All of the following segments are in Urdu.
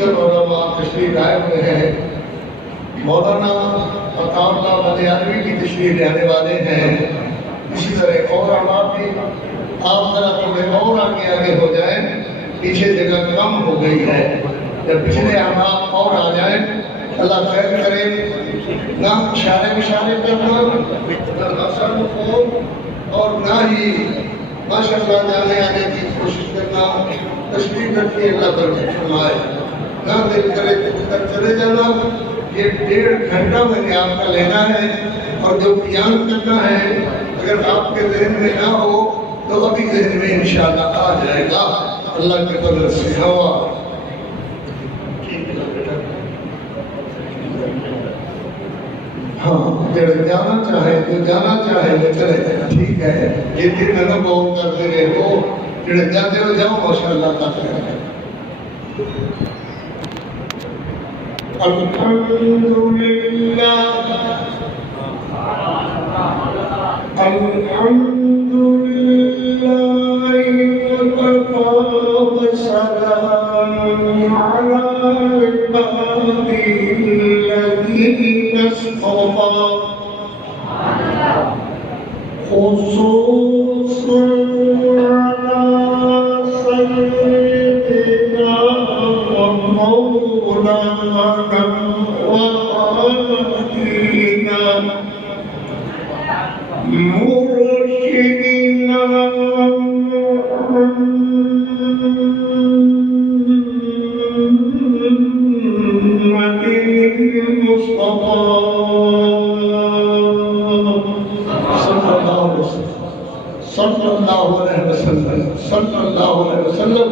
دیگر علماء تشریف لائے ہوئے ہیں. مولانا عطا اللہ بلیانوی کی تشریف لانے والے ہیں. اسی طرح اور احباب بھی آپ ذرا تھوڑے اور آگے ہو جائیں، پیچھے جگہ کم ہو گئی ہے. جب پچھلے احباب اور آ جائیں اللہ خیر کرے. نہ اشارے کرنا، نہ اثر کو، اور نہ ہی ماشاءاللہ جانے آنے کی کوشش کرنا. تشریف رکھیے، اللہ برکت فرمائے. نہ دل کرے تک چلے جانا. یہ 1.5 گھنٹہ میں نے آپ کا لینا ہے، اور جو بیان کرنا ہے اگر آپ کے ذہن میں نہ ہو تو ابھی ذہن میں انشاءاللہ آ جائے گا اللہ کے فضل سے. ہوا ہاں جڑے جانا چاہے وہ چلے جائے. ٹھیک ہے، یہ دن میں نہ بول کرتے رہے ہو. جڑے جاتے ہو جاؤ، ماشاءاللہ تعالی. الحمدللہ وكفى وسلام على عباده الذين اصطفى خصوصا على سيدنا ومولانا وآلنا مرشدنا محمد المصطفى صلی اللہ علیہ وسلم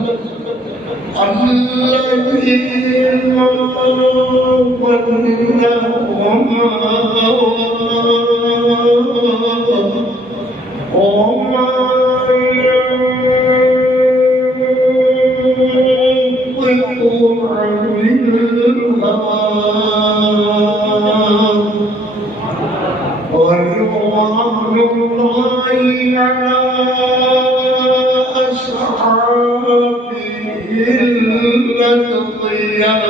الذين وما ينطق عن الهوى ورضوان الله على أصحابه الأتقياء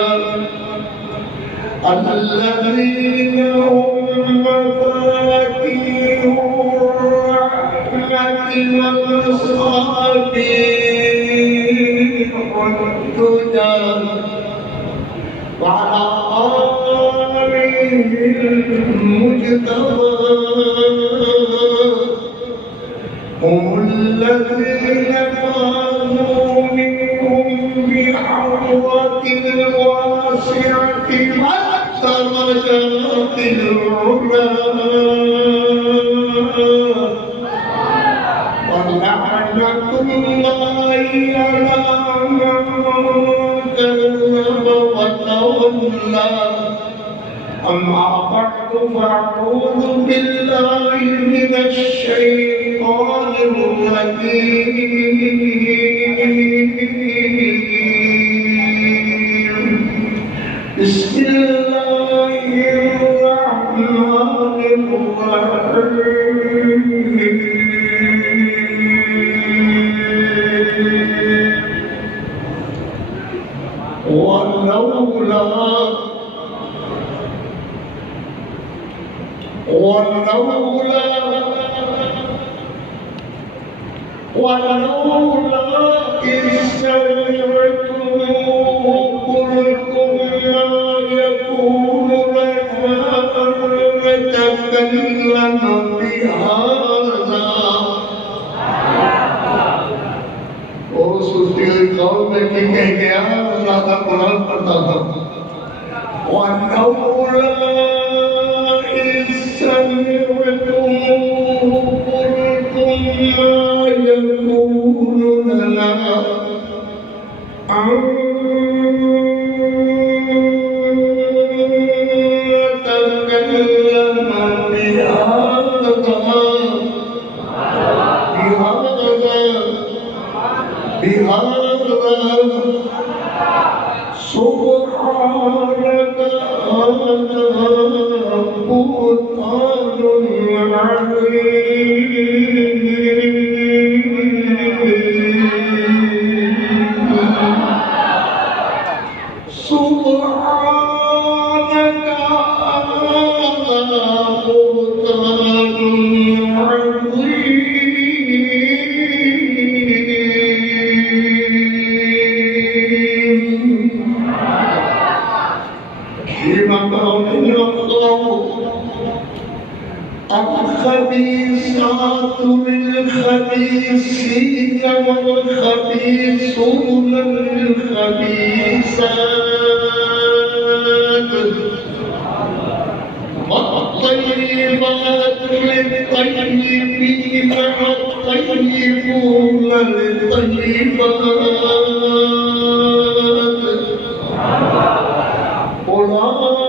الذين هم مفاتيح الرحمة والمصابيح والدجى وعلى آله المجتبى هم الذين فازوا منهم بحظوة الواسعة والدرجات العلى ولعنة الله على من كذب وتولى. أما بعد فأعوذ بالله من الشيطان الرجيم. بسم الله الرحمن الرحيم. ولولا إذ سمعتموه قلتم ما يكون لنا أن نتكلم بهذا. سستی ہوئی قوم میں کی کہہ گیا اللہ کا قرآن پڑھتا تھا. ولولا إذ سمعتموه قلتم ما يكون لنا أن نتكلم بهذا سبحانك هذا بهتان عظيم. سبحانك هذا بهتان الخبيثات للخبيثين والخبيثون للخبيثات والطيبات للطيبين والطيبون للطيبات أولئك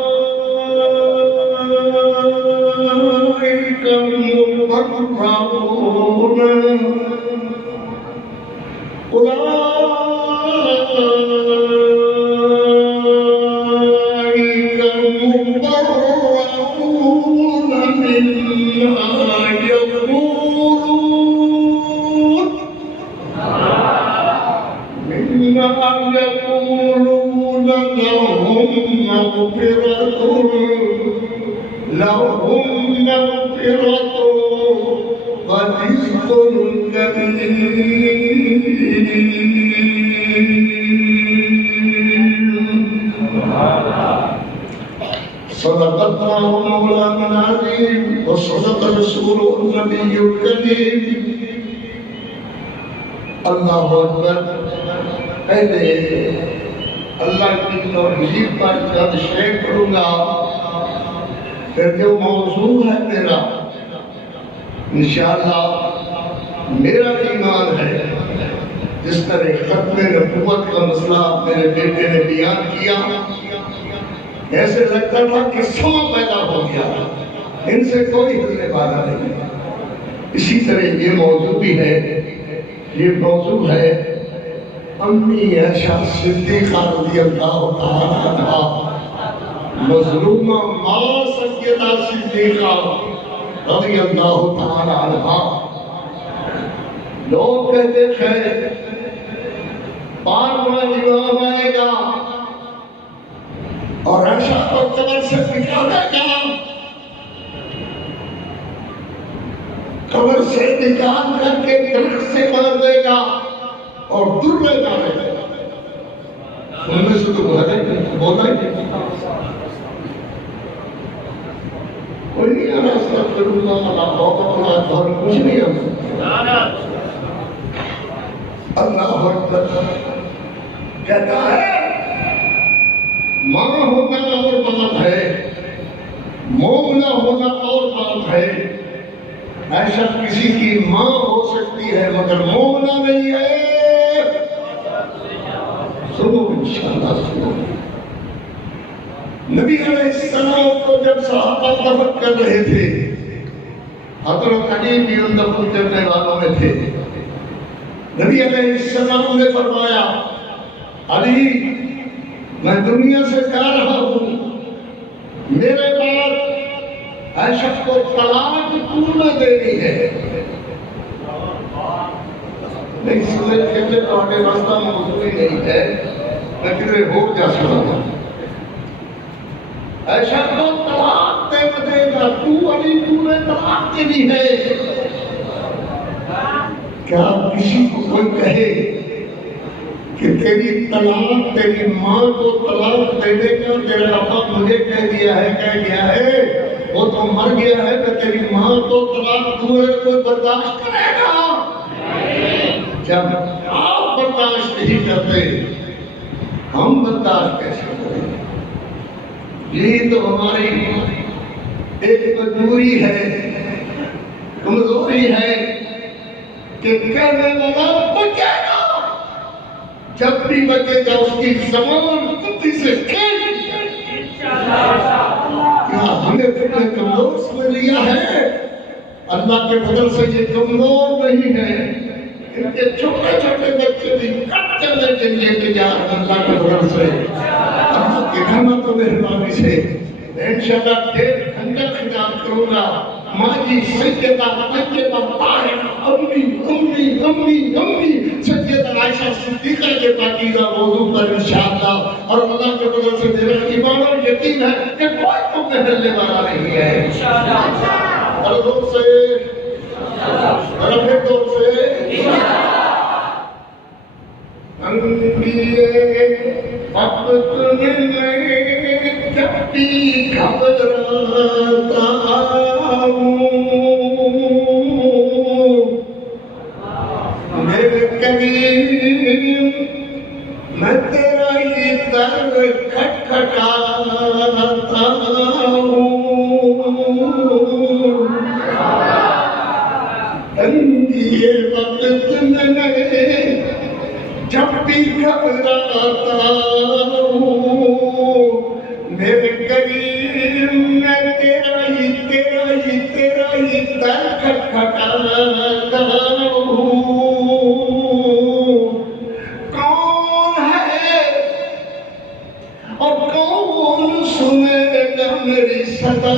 مبرؤون مما يقولون لهم مغفرة ورزق كريم. صدق الله مولانا العظيم وصدق رسوله النبي الكريم. اللہ اکبر. پہلے اللہ کی توحید پر چند شیئر کروں گا، پھر جو موضوع ہے میرا انشاءاللہ میرا ایمان ہے. جس طرح ختم نبوت کا مسئلہ میرے بیٹے نے بیان کیا، ایسے لگتا تھا کہ سما پیدا ہو گیا، ان سے کوئی ہلنے والا نہیں. اسی طرح یہ موضوع بھی ہے. یہ موضوع ہے امی عائشہ صدیقہ رضی اللہ تعالی عنہا، مظلومہ ماں سیدہ صدیقہ رضی اللہ تعالی عنہا. لوگ کہتے تھے 12واں امام آئے گا اور عائشہ کو قبر سے نکالے گا، قبر سے نکال کر کے درخت سے مار دے گا اور دور میں ڈالے گا. ان میں سے تو بولا ہی کوئی نہیں آنا. استغفر اللہ کچھ نہیں ہم. اللہ اکبر. کہتا ہے ماں ہونا اور بات ہے، مومنہ ہونا اور بات ہے. عائشہ کسی کی ماں ہو سکتی ہے مگر مومنہ نہیں ہے. سنو انشاءاللہ سنو. نبی علیہ السلام کو جب صحابہ دفن کر رہے تھے، حضرت علی بھی ان دفن کرنے والوں میں تھے. نبی علیہ السلام نے فرمایا علی میں دنیا سے جا رہا ہوں، میرے بعد عائشہ کو طلاق پورا دینی ہے. نہیں سنے کہتے تو آگے راستہ موضوعی نہیں ہے، میں کدھر ہو جا سکتا ہوں. عائشہ کو طلاق دے گا. تو علی تو نے طلاق دینی ہے. کیا کسی کو کوئی کہے کہ تیری طلاق تیری ماں کو طلاق دے دے گا؟ تیرا ابا مجھے کہہ گیا ہے وہ تو مر گیا ہے کہ تیری ماں کو طلاق دوں کوئی برداشت کرے گا؟ جب آپ برداشت نہیں کرتے ہم برداشت کیسے کریں؟ یہی تو ہماری ایک مجبوری ہے، کمزوری ہے کہ کہنے والا بچے گا، جب بھی بچے گا اس کی زبان کتی سے کھینچ. کیا ہمیں فتنہ کمزور سمجھ لیا ہے؟ اللہ کے فضل سے یہ کمزور نہیں ہے. ان کے چھوٹے چھوٹے بچے بھی کٹ چلنے کے لیے تیار ہیں اللہ کے فضل سے، اللہ کی رحمت و مہربانی سے. انشاءاللہ 1.5 گھنٹہ خطاب کروں گا. ماں جی سیدہ طیبہ طاہرہ امی امی امی امی سیدہ عائشہ صدیقہ کے پاکیزہ موضوع پر انشاءاللہ اور اللہ کے فضل سے میرا ایمان اور یقین ہے کہ کوئی تم میں ملنے والا نہیں ہے انشاءاللہ اور دور سے رب دور سے انبیاء اب تمہیں جب بھی گھبراتا میرے کریم میں تیرا ہی در کھٹکھٹاتا انبیاء وقت میں جب بھی گھبراتا میرے کریم میں تیرا ہی در کھٹکھٹاتا کون ہے اور کون سنے گا میری صدا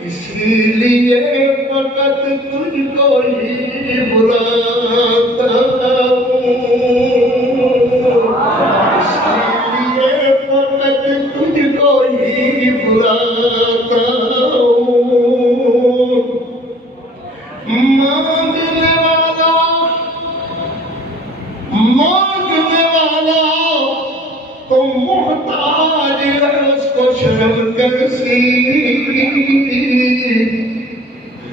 اسی لیے فقط تجھ کو ہی بلاتا ہوں اسی لیے فقط تجھ کو ہی بلاتا ہوں مانگنے والا تو محتاج ہے اس کو شرم کر سی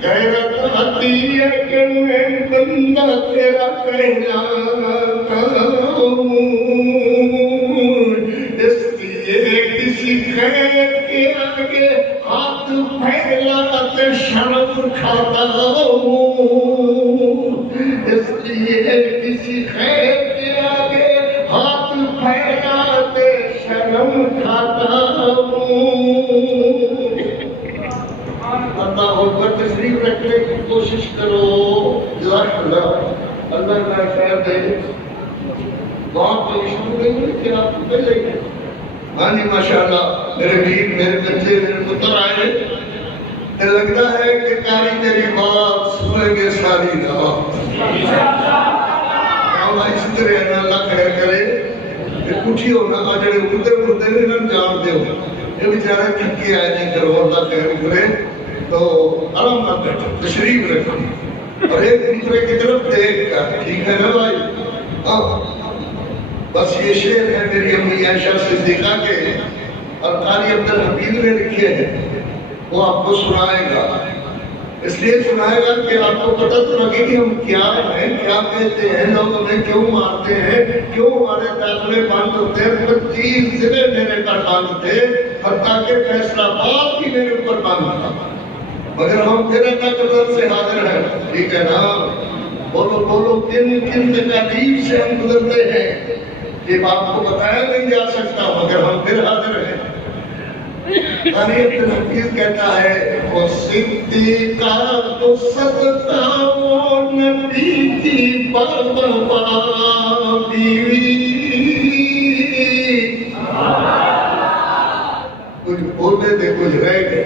غیرت آتی ہے کہ میں بندہ تیرا کہلاتا ہوں اس لیے کسی خیر کے آگے ہاتھ پھیلاتے شرم کھاتا ہوں اس لیے کسی خیر کے آگے ہاتھ پھیلاتے شرم کھاتا ہوں اللہ اکبر تشریف رکھنے کی کوشش کرو جزاک اللہ اللہ کا خیر دے بہت تو شروع نہیں ہوئی کہ آپ کو پہلے ہی ہاں جی ماشاءاللہ میرے بھیر میرے بچے میرے پتر آئے تو لگتا ہے کہ کاری تیری بات سنیں گے ساری رات اللہ اس طرح اللہ خیر کرے کہ کچھ ہی ہونا جڑے اڑتے اڑتے نہیں نہ جان دے ہو یہ بیچارے تھکی آئے نہیں کرو اللہ خیر کرے تو آرام نہ بیٹھو تشریف رکھو اور ایک دوسرے کی طرف دیکھ کر ٹھیک ہے نا بھائی بس یہ شعر ہے میری امی عائشہ صدیقہ کے اور قاری عبدالحمید نے لکھے ہیں وہ آپ کو سنائے گا اس لیے سنائے گا کہ آپ کو پتہ تو لگے کہ ہم کیا ہیں کیا کہتے ہیں لوگ ہمیں کیوں مارتے ہیں کیوں ہمارے داخلے بند ہوتے ہیں 25 ضلع میرے پر بند تھے حتیٰ کہ فیصلہ آباد بھی میرے اوپر بند تھا مگر ہم پھر اللہ کے فضل سے حاضر ہیں ٹھیک ہے نا بولو کن تکالیف سے ہم گزرتے ہیں یہ آپ کو بتایا نہیں جا سکتا مگر ہم پھر حاضر ہیں قاری عبدالحمید کہتا ہے وہ صدیقہ تو صدقہ وہ نبی کی بابا بیوی کچھ بولتے تھے کچھ رہ گئے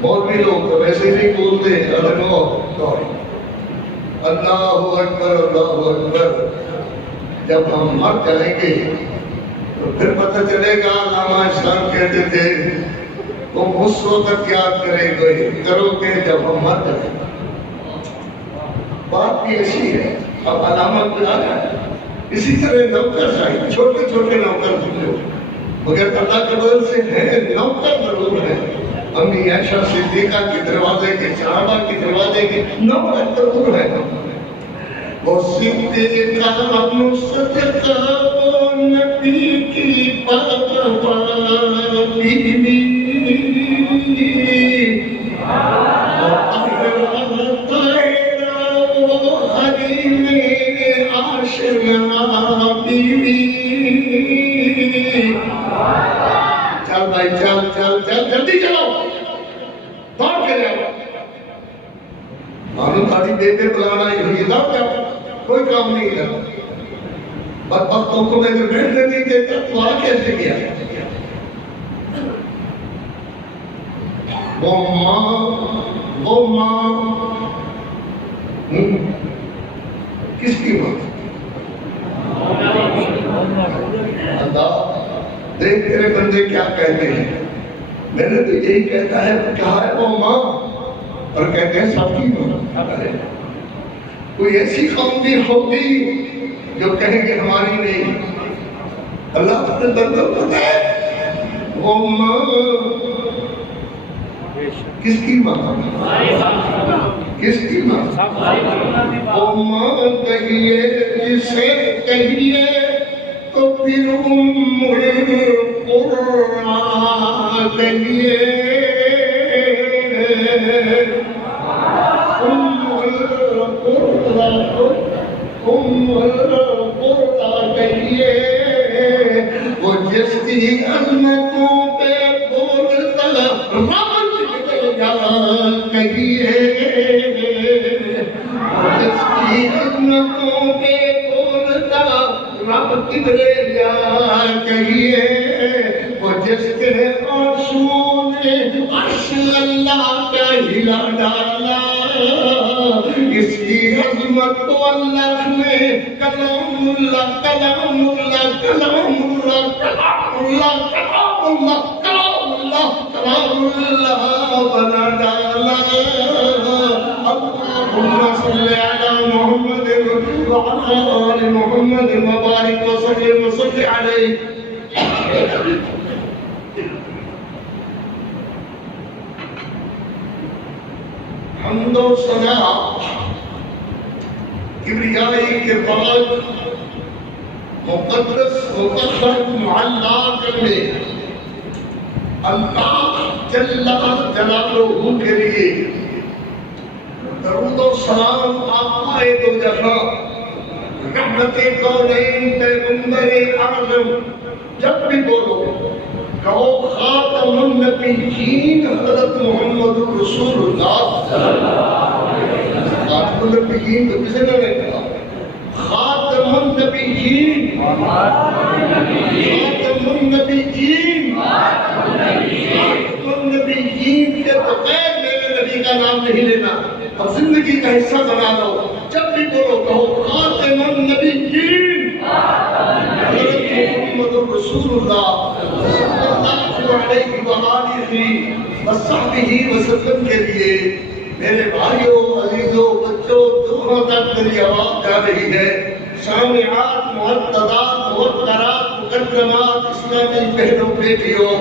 مولوی لوگ تو ویسے نہیں بولتے اللہ اکبر جب ہم مر جائیں گے تو پھر پتہ چلے گا علامہ اسلام کہتے تھے تم اس وقت یاد کرو گے جب ہم مر جائیں بات بھی ایسی ہے اب علامہ بلا جائے اسی طرح نوکر چاہیے چھوٹے چھوٹے نوکر سمجھو مگر اللہ کے بدل سے ہے نوکر ضرور ہے امی عائشہ صدیقہ کے دروازے کے صحابہ کے دروازے کے نوکر ضرور ہے وہ صدیقہ صدقہ وہ نبی کی بابا بیوی حریم آشنا بیوی چل بھائی چل جلدی چلو دوڑ کے جاؤ معلوم تھا بے بلانا ہی ہوئی دوڑ جاؤ کوئی کام نہیں ہے بدبختوں کو میں نے بیٹھنے نہیں دیتا تو آ کیسے کیا وہ ماں کس کی ماں؟ اللہ دیکھ تیرے بندے کیا کہتے ہیں، میں نے تو یہی کہتا ہے کہا ہے وہ ماں، اور کہتے ہیں سب کی ماں۔ کوئی ایسی قوم بھی ہوگی جو کہیں گے ہماری نہیں۔ اللہ اپنے بندوں کو پتہ ہے وہ ماں کس کی ماں؟ کس کی ماں؟ وہ ماں کہیے جسے کہیے تو پھر القرآن کہیے، القرآن کہیے، وہ جس کی عظمتوں پہ بولتا کہیے، جس کی عظمتوں پہ بولتا رب کبریا کہیے، وہ جس کے عرشوں نے عرش اللہ کا ہلا ڈالا، اس کی عظمت کو اللہ نے کلام اللہ کلام اللہ کلام اللہ کلام اللہ کلام اللہ کلام اللہ کلام اللہ بنا ڈالا۔ اللہم صلی علی محمد وعلی آل محمد وبارک وسلم وصلی علیہ۔ حمد و ثنا کبریائی کے بعد مقدس مطہر معلا کرنے اللہ جل جلالہ کے لیے درود و سلام آقائے دو جہاں رحمت کونین پیغمبر اعظم، جب بھی بولو کہو خاتم النبیین حضرت محمد رسول اللہ خاتم النبیین تو کسی نے نہیں کہا، خاتم النبیین خاتم النبیین خاتم النبیین کے بغیر میرے نبی کا نام نہیں لینا، اب زندگی کا حصہ بنا لو، جب بھی بولو کہو خاتم النبیین حضرت محمد رسول اللہ صلی اللہ علیہ وآلہ وصحبہ وسلم کے لیے میرے بھائیوں عزیزوں بچوں دونوں تک میری آواز جا رہی ہے، سامعات محترمات محترمات مکرمات اسلامی بہنوں بیٹیوں،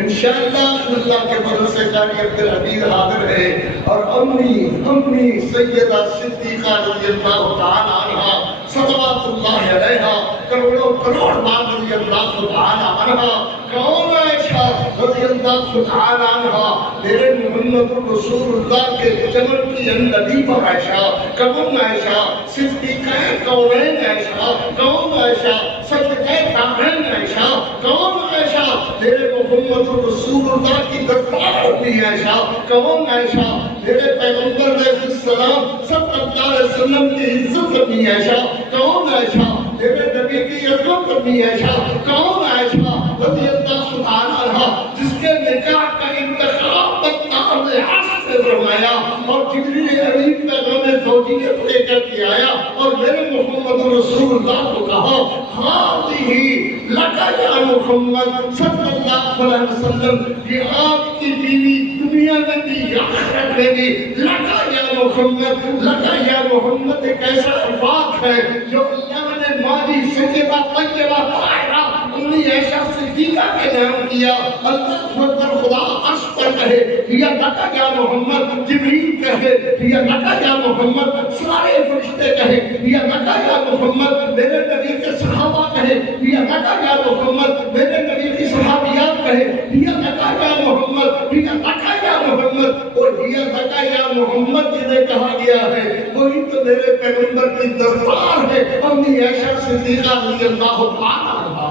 انشاءاللہ اللہ کے فضل سے قاری عبدالحمید حاضر ہے اور امی سیدہ صدیقہ رضی اللہ تعالی عنہ صلوات اللہ علیہا کروڑوں کروڑ بار رضی اللہ تعالی عنہ، کون عائشہ رضی اللہ تعالی عنہ میرے محمد رسول اللہ کے چمن کی نبی پر عائشہ، کون عائشہ صدیقہ کونین عائشہ، کون عائشہ صدیقہ تابعین عائشہ، کون عائشہ میرے محمد رسول اللہ کی دربار بھی عائشہ، کون عائشہ میرے پیغمبر علیہ السلام صلی اللہ علیہ وسلم کی عزت بھی عائشہ، کون عائشہ میرے نبی کی عظمت بھی عائشہ، کون عائشہ رضی اللہ تعالی عنہ جس کے نکاح کا انتخاب بطار نے حق سے فرمایا اور جبریل امین پیغام زوجیت لے کر کے آیا اور میرے محمد رسول اللہ کو کہا ہاتھی لکا یا محمد صلی اللہ علیہ وسلم، یہ آپ کی بیوی دنیا میں بھی آخرت میں بھی، لکا یا محمد لکا یا محمد ایک ایسا الفاظ ہے جو اللہ نے ماضی سیدہ طیبہ طاہرہ امی عائشہ صدیقہ کے نام کیا، اللہ اکبر، خدا عرش پر کہے یا لکا یا محمد، جبریل کہے یا لکا یا محمد، سارے فرشتے کہے یا لکا یا محمد، میرے نبی کے صحابہ کہے یا لکا یا محمد، میرے نبی کی صحابیات کہے یا لکا یا محمد، یا لکا یا محمد، اور یا لکا یا محمد جنہیں کہا گیا ہے وہی تو میرے پیغمبر کی دربار ہے، امی عائشہ صدیقہ رضی اللہ تعالی عنہا۔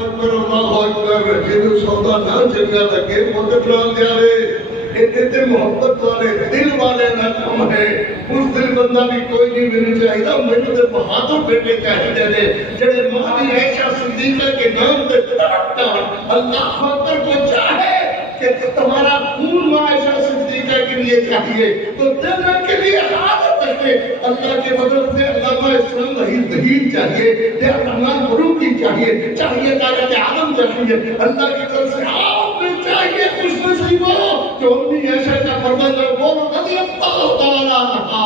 اللہ اکبر، جنہوں سودا نہ چنگا لگے مدد نہ دیارے، اتنے محبت والے دل والے نہ کم ہے، اس دل بندہ بھی کوئی نہیں ملنے چاہیے، میرے دے بہادر بیٹے چاہیے نے جڑے ماں عائشہ صدیقہ کے نام پہ تڑپتا، اللہ اکبر کو چاہے کہ تمہارا خون عائشہ صدیقہ کے لیے چاہیے تو دل کے لیے حالت کے اللہ کے بدل سے علامہ اسلام دہیل چاہیے، علامہ فروغی چاہیے قائد اعظم چاہیے، اللہ کی طرف سے آپ میں چاہیے خوش نصیب ہو جو امی عائشہ کا فرمان ہے، بولو رضی اللہ تعالیٰ عنہا۔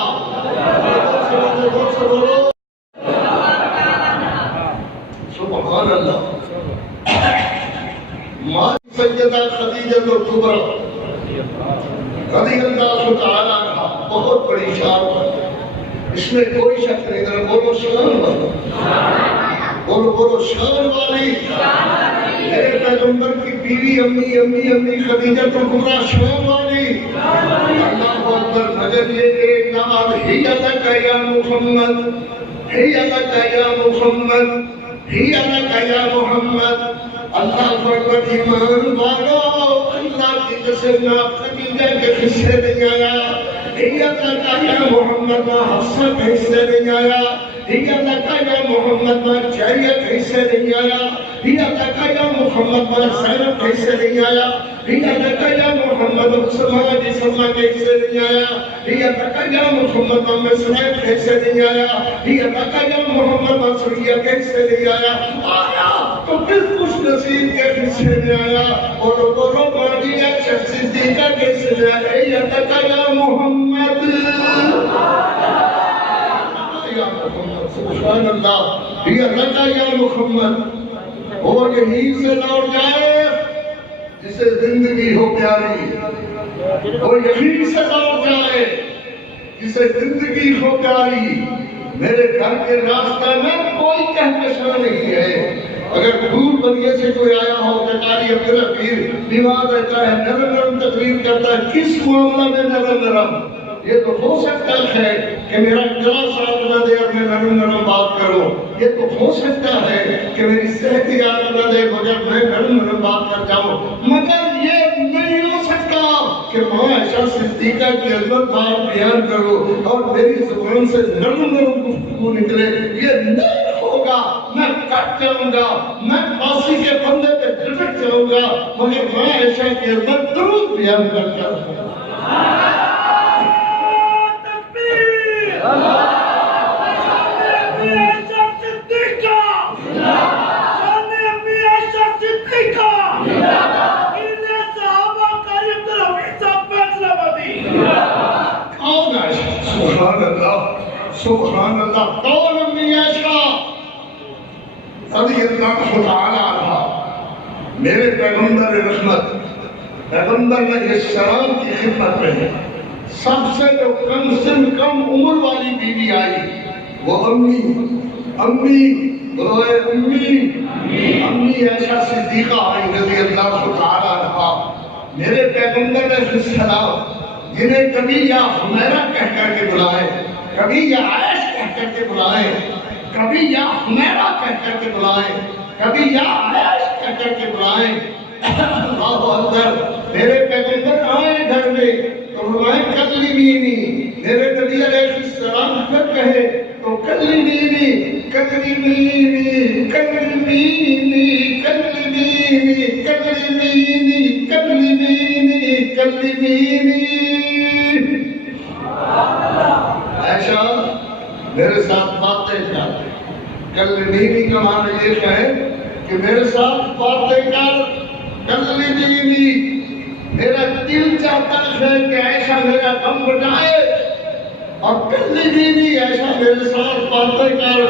سبحان اللہ۔ ماں سیدہ خدیجہ کبریٰ رضی اللہ تعالیٰ عنہا بہت بڑی شان ہے، اس میں کوئی شک نہیں، ذرا بولو شان والی، بولو شان والی۔ میرے پیغمبر کی بیوی امی خدیجہ کبریٰ شان والی۔ اللہ اکبر۔ مگر یہ ایک نام ہی لک یا محمد، ہی لک یا محمد، ہی لک یا محمد۔ اللہ اکبر۔ ایمان والو، اللہ کی قسم نہ خدیجہ کے حصے نہیں آیا، ہی لک یا محمد نہ حفصہ کے حصے نہیں آیا، ہی لک یا محمد نہ جاریہ کے حصے نہیں آیا، ہی لک یا محمد نہ زینب کے حصے نہیں آیا، ہی لک یا محمد عثمان کی سلمہ کے حصے نہیں آیا، ہی لک یا محمد نہ مسعود کے حصے نہیں آیا، ہی لک یا محمد نہ سریہ کے حصے نہیں آیا۔ آیا تو کس خوش نصیب کے حصے میں آیا؟ بولو ماضی عائشہ صدیقہ کے حصے میں آیا، ہی لک یا محمد، سبحان اللہ، ہی لک یا محمد۔ وہ یہیں سے لوٹ جائے جسے زندگی ہو پیاری، وہ یہیں سے لوٹ جائے جسے زندگی ہو پیاری۔ میرے گھر کے راستہ میں کوئی کہکشاں نہیں ہے، اگر دور بنیے سے کوئی آیا ہو کہ قاری عبداللہ پیر بیمار رہتا ہے، نرم تقریر کرتا ہے، کس معاملہ میں نرم؟ یہ تو ہو سکتا ہے کہ میرا گلا ساتھ نہ دے اور میں نرم بات کروں، یہ تو ہو سکتا ہے کہ میری صحت یاد نہ دے مگر میں نرم بات کر جاؤں، مگر یہ نہیں ہو سکتا کہ ماں عائشہ صدیقہ کی عظمت بات بیان کرو اور میری زبان سے نرم گفتگو نکلے، یہ نہیں ہوگا۔ میں کٹ جاؤں گا، میں پاسی کے بندے پہ جھٹک جاؤں گا، مگر ماں عائشہ کی عظمت درود بیان کرتا ہوں۔ سبحان اللہ۔ کون امی عائشہ رضی اللہ تعالی عنہا؟ میرے پیغمبر رحمت پیغمبر علیہ السلام کی خدمت میں ہے، سب سے جو کم عمر والی بیوی آئی وہ امی عائشہ صدیقہ آئی رضی اللہ تعالی عنہا۔ میرے پیغمبر علیہ السلام جنہیں کبھی یا حمیرہ کہہ کر کے بلائے، کبھی یا عائش کہہ کر کے بلائے، کبھی یا حمیرہ کہہ کر کے بلائے، کبھی یا عائش کہہ کر کے بلائے۔ اللہ اکبر۔ میرے پیغمبر آئے گھر میں تو فرمائے کلمینی، میرے نبی علیہ السلام جب کہے تو کلمینی کلمینی کلمینی کلمینی کلمینی کلمینی کلمینی۔ عائشہ میرے ساتھ باتیں کر، کلمینی کا معنی یہ ہے کہ میرے ساتھ باتیں کر، کلمینی۔ میرا دل چاہتا ہے کہ عائشہ میرا غم بٹائے، اور کلمینی عائشہ میرے ساتھ باتیں کر۔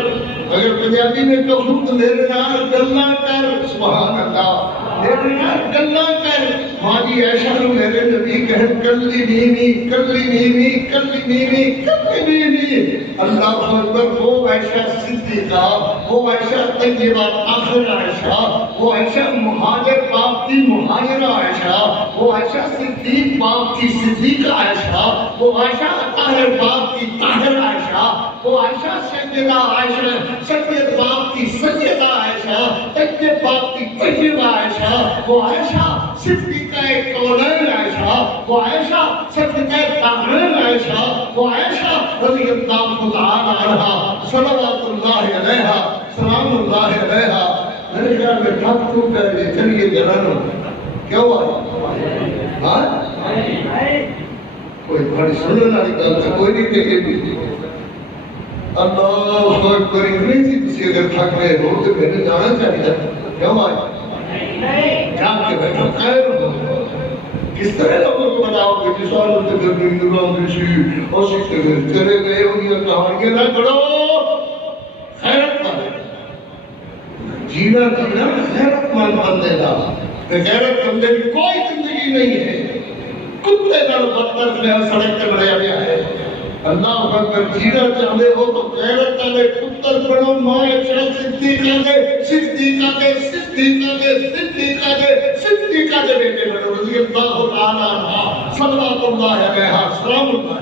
اگر پنجابی میں کہوں تو میرے نال گلاں کر، سبحان اللہ، میرے نال گلاں کر۔ ماجی عائشہ نے میرے نبی کہے کلمینی کلمینی کلمینی کلمینی۔ اللہ اکبر۔ وہ عائشہ صدیقہ، وہ عائشہ طیبہ طاہرہ عائشہ، وہ عائشہ مہاجر باپ کی مہاجرہ عائشہ، وہ عائشہ صدیق باپ کی صدیقہ عائشہ، وہ عائشہ طاہر باپ کی طاہر عائشہ، وہ عائشہ سیدہ عائشہ سید باپ کی سیدہ عائشہ، طیب باپ کی طیبہ عائشہ، وہ عائشہ صدیقہ کونین عائشہ، وہ عائشہ صدیقہ طاہرین عائشہ، وہ عائشہ رضی اللہ تعالی عنہا صلوات اللہ علیہا سلام اللہ علیہا۔ میرے خیال میں ٹھپ ٹوٹ گئے، چلیے جلالوں کیا ہوا؟ کوئی بڑی سننے والی گل سے کوئی نہیں کہے گی اللہ اکبر انگریزی کسی اگر تھک رہے ہو تو میں نے جانا چاہیے کیوں آئے جان کے بیٹھو خیر ہو کس طرح لوگوں کو بتاؤ کہ جس والوں سے گرمی نگرام رشی اور سکتے گئے چلے گئے ہوں یہ کہانیاں نہ کرو خیرت مند جینا جینا خیرت مند بندے دا غیرت بندے کی کوئی زندگی نہیں ہے کتے نال بدتر میں سڑک تے بڑھیا گیا ہے اللہ اکبر جینا چاہتے ہو تو غیرت والے پتر بنو ماں عائشہ صدیقہ دے بیٹے بنو رضی اللہ تعالی عنہا صلوات اللہ علیہا سلام اللہ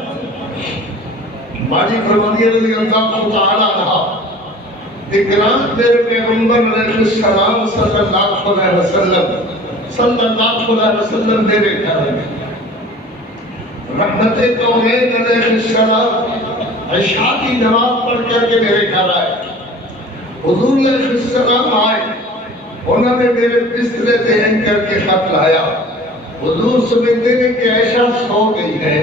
ماجی فرمانی رضی اللہ تعالی عنہا اکرام میرے پیغمبر علیہ السلام صلی اللہ علیہ وسلم میرے گھر میں رحمت کونین علیہ السلام عشاء کی نماز پڑھ کر کے میرے گھر آئے حضور علیہ السلام آئے انہوں نے میرے بسترے تہن کر کے خط لایا حضور سمجھتے ہیں کہ عائشہ سو گئی ہے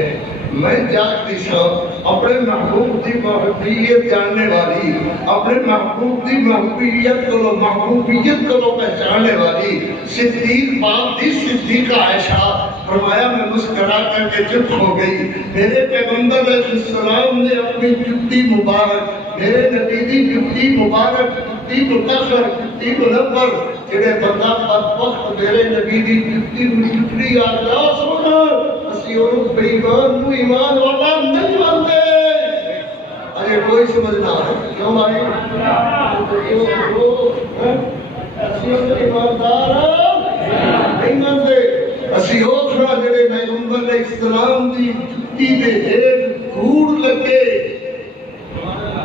میں جاگتی سا اپنے محبوب کی محبوبیت جاننے والی اپنے محبوب کی محبوبیت کو پہچاننے والی صدیق باپ دی صدیقہ عائشہ فرمایا میں مسکرا کر کے چپ ہو گئی میرے پیغمبر علیہ السلام نے اپنی جوتی مبارک میرے نبی دی جوتی مبارک جوتی مطہر جوتی منور جڑے بندہ بدبخت میرے نبی دی جوتی مٹری آ جا سونا اسی اور بے ایمان نو ایمان والا نہیں مانتے اجے کوئی سمجھ نہ آئے کیوں بھائی اسی اور ایماندار نہیں مانتے اسی اوکھڑا جڑے پیغمبر علیہ السلام دی جوتی دے ہیٹھ دھوڑ لگے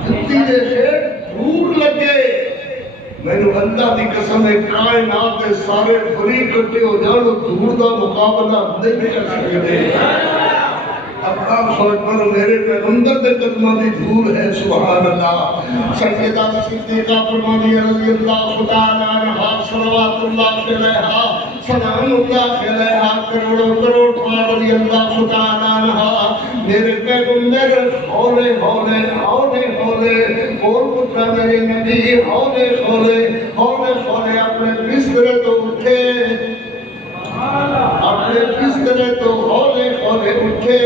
جوتی دے ہیٹھ دھوڑ لگے میں نے اللہ دی قسم ہے کائنات دے سارے فریق کٹے ہو جان دھوڑ دا مقابلہ نہیں کر سکتے اللہ اکبر میرے پیغمبر دے قدمہ دی دھول ہے سبحان اللہ سیدہ صدیقہ فرمانی رضی اللہ تعالی عنہا صلوات اللہ علیہا سلام اللہ علیہا کروڑوں کروڑ رضی اللہ تعالی عنہا میرے پیغمبر ہولے ہولے ہولے ہولے اور پترا میرے نبی ہولے ہولے ہولے ہولے اپنے بسترے تو اٹھے اپنے بسترے تو ہولے ہولے اٹھے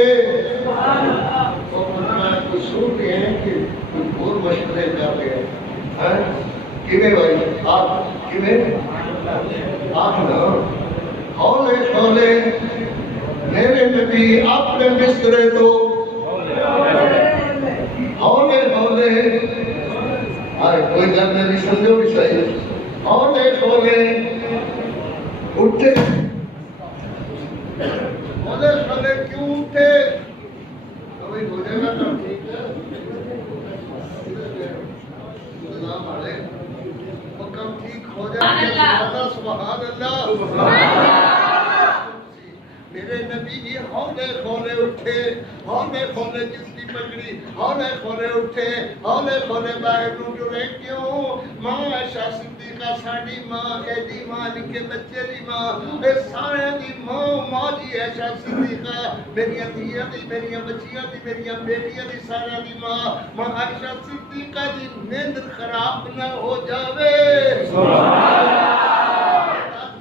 تو سن رہے ہیں کہ اور مشورے جا گئے کیویں بھائی آپ کیویں آپ نا ہولے ہولے میرے نبی اپنے بسترے تو ہولے ہولے آئے کوئی گل نہیں سمجھو بھی صحیح ہولے ہولے اٹھے ہولے ہولے کیوں اٹھے کبھی ہو جائے گا تو ٹھیک ہے سلام علیکم حکم ٹھیک ہو جائے گا سبحان اللہ میرے نبی ہولے ہولے اٹھے ہولے ہولے جس کی پگڑی ہولے ہولے اٹھے ہولے ہولے باہر نو جڑے کیوں ماں عائشہ صدیقہ ساڈی ماں ایڈی ماں نکے بچے دی ماں اے سارے دی ماں جی عائشہ صدیقہ میری دھیاں دی میری بچیاں دی میری بیٹیاں دی سارے دی ماں عائشہ صدیقہ دی نیند خراب نہ ہو جاوے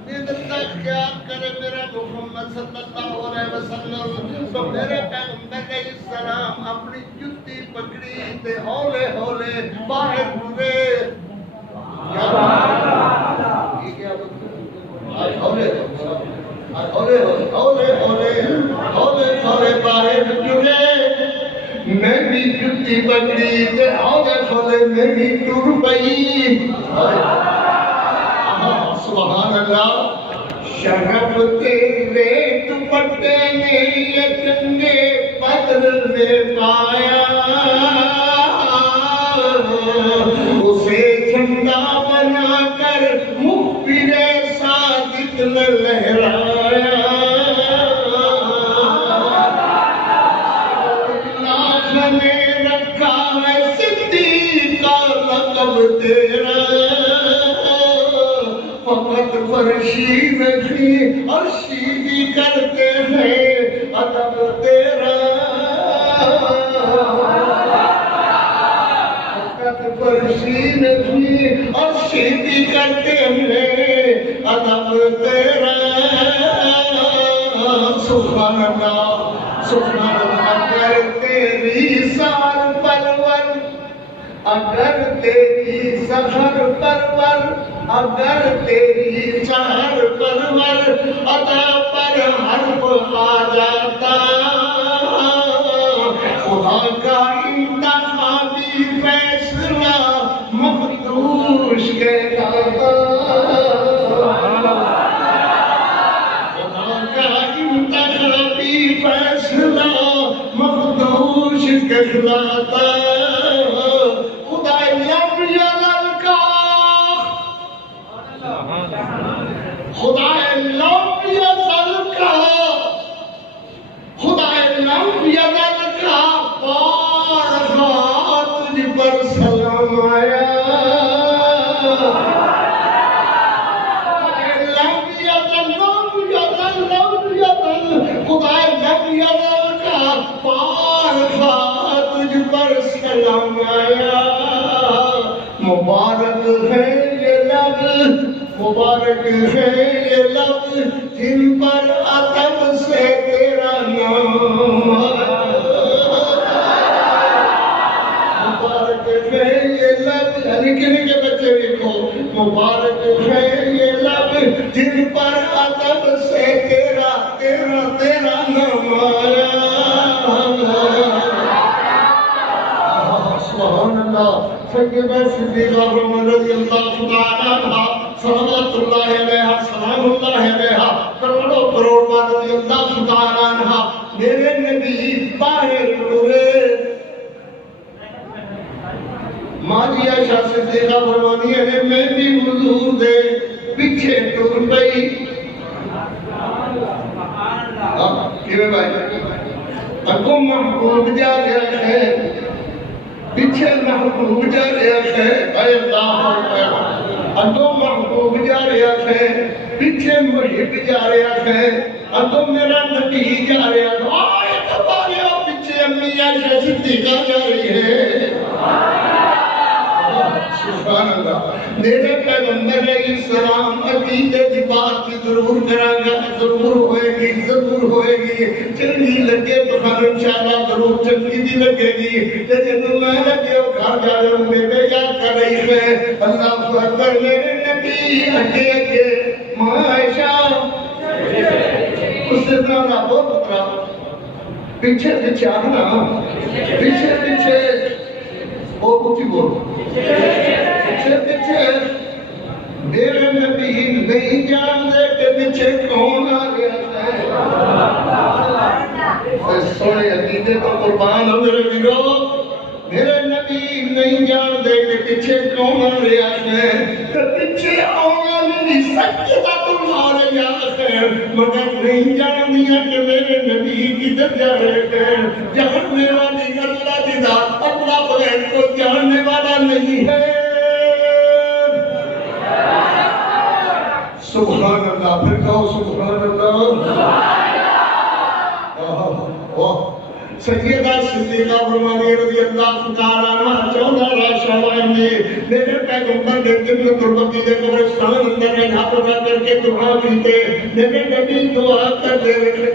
نیند کا خیال کرے میرا محمد صلی اللہ علیہ وسلم تو میرے پیغمبر علیہ السلام اپنی جوتی پکڑی تے ہولے ہولے باہر ٹرے یہ کیا ہولے ہولے ہولے ہولے ہولے ہولے باہر ٹرے میں بھی جوتی پکڑی تے ہولے ہولے میں بھی ٹر پئی سبحان اللہ شرف تیرے دوپٹے نے یہ چنگے بدر میں پایا اسے جھنڈا بنا کر مخبر صادق نے لہرایا اللہ نے رکھا ہے صدیق کا لقب تیرا فقط فرشی نہیں عرشی بھی کرتے ہیں ادب تیرا سینے بھی اور سیدھی کرتے ہیں ادب تیرا سبحان اللہ سبحان اللہ اگر تیری سار پرور اگر تیری سحر پرور اگر تیری سحر پرور ادا پر حرف آ جاتا خدا کا انتخابی فیصلہ مخدوش کہلاتا خدا کا انتخابی فیصلہ مخدوش کہلاتا خدا لم یزل کا خدا لم یزل کا خدا لم یزل کا بارہا تجھ پر سلام آیا لم یزل خدا لم یزل کا بارہا تجھ پر سلام آیا مبارک ہے یہ لب مبارک ہے یہ لب جن پر ادب سے تیرا نام آیا مبارک ہے یہ لب نکے نکے بچے دیکھو مبارک ہے یہ لب جن پر ادب سے تیرا تیرا تیرا نام آیا سبحان اللہ سیدہ صدیقہ رضی اللہ تعالی عنہا صلوات اللہ علیہا سلام اللہ علیہا کروڑوں کروڑ بار رضی اللہ تعالی عنہا میرے نبی باہر ٹورے ماجی عائشہ صدیقہ فرمانی ہے میں بھی حضور دے پیچھے ٹور پئی کیویں بھائی اگوں محبوب جا رہا ہے پیچھے محبوب جا رہا ہے اے اللہ اکبر اگوں محبوب جا رہا ہے پیچھے محب جا رہا ہے اگوں میرا نبی جا رہا ہے آئے تبارے پیچھے امی عائشہ صدیقہ جا رہی ہے سبحان اللہ میرے پیغمبر علیہ السلام عقیدے کی بات کی ضرور کریں گا ضرور ہوئے گی چنگی لگے تو ہم انشاءاللہ ضرور چنگی بھی لگے گی لیکن میں لگے وہ گھر جا رہے ہوں بے یاد کر رہی ہے اللہ اکبر میرے نبی اگے اگے ماں عائشہ اس سے زیادہ بہت اترا پیچھے پیچھے آنا پیچھے پیچھے وہ کچھ بولو پیچھے پیچھے میرے نبی نہیں جانتے کہ پیچھے کون آ گیا ہے سونے عقیدے کو قربان ہو میرے ویرو میرے نبی نہیں جانتے کہ پیچھے کون آ گیا ہے کہ پیچھے آنا نہیں سکتا تمہارے یاد ہے مگر نہیں جان دیا کہ میرے نبی کدھر جا رہے ہیں جاننے والی اللہ کی ذات اپنا بغیر کو جاننے والا نہیں ہے سبحان اللہ پھر کہو سبحان اللہ سیدہ صدیقہ فرمانی رضی اللہ تعالیٰ عنہ 14 شعبان میں میرے پیغمبر نے جنت البقیع کے قبرستان اندر میں ہاتھ اٹھا کر کے دعا کی تھے میرے نبی دعا کرتے رہے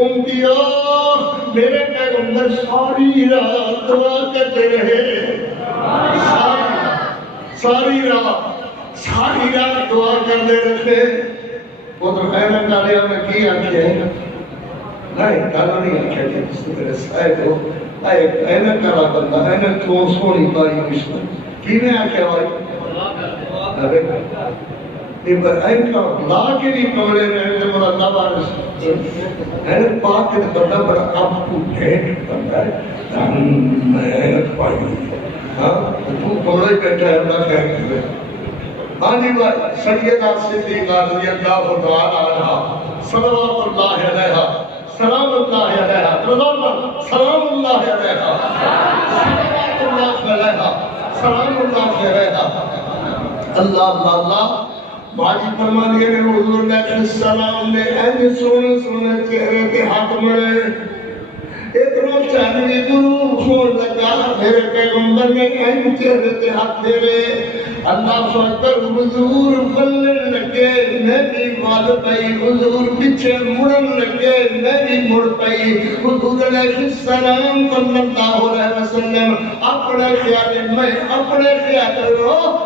امتیو میرے پیغمبر ساری رات دعا کرتے رہے ساری رات دعا کرتے رہے وہ تو خیرہ کالیا میں کی آنکھیں ہیں نہیں کالا نہیں آنکھیں ہیں جس طرح صاحب ہو اینک کالا بندہ اینک تو سونی بائی مشکل کی میں آنکھیں آئی اینک لا کے بھی کمرے رہنے سے بڑا اللہ بارش اینک پاک کے بندہ بڑا اب تو ڈیٹ بندہ ہے میں اینک پائی ہاں تو کمرے بیٹھا ہے اللہ خیر کرے آنی بھائی سیدہ صدیقہ رضی اللہ تعالی عنہ صلوات اللہ علیہا سلام اللہ علیہا سلام اللہ علیہا صلوات اللہ علیہا سلام اللہ علیہا اللہ اللہ باجی فرمانی ہے حضور علیہ السلام نے این سونے چہرے کے ہاتھ مڑے ادھروں چاندنی غروب ہون لگا میرے پیغمبر نے کہیں چہرے تے ہاتھ پھیرے اللہ اکبر حضور بلن لگے میں بھی وال پئی حضور پیچھے مڑن لگے میں بھی مڑ پئی حضور علیہ السلام صلی اللہ علیہ وسلم اپنے خیال میں اپنے خیال حضور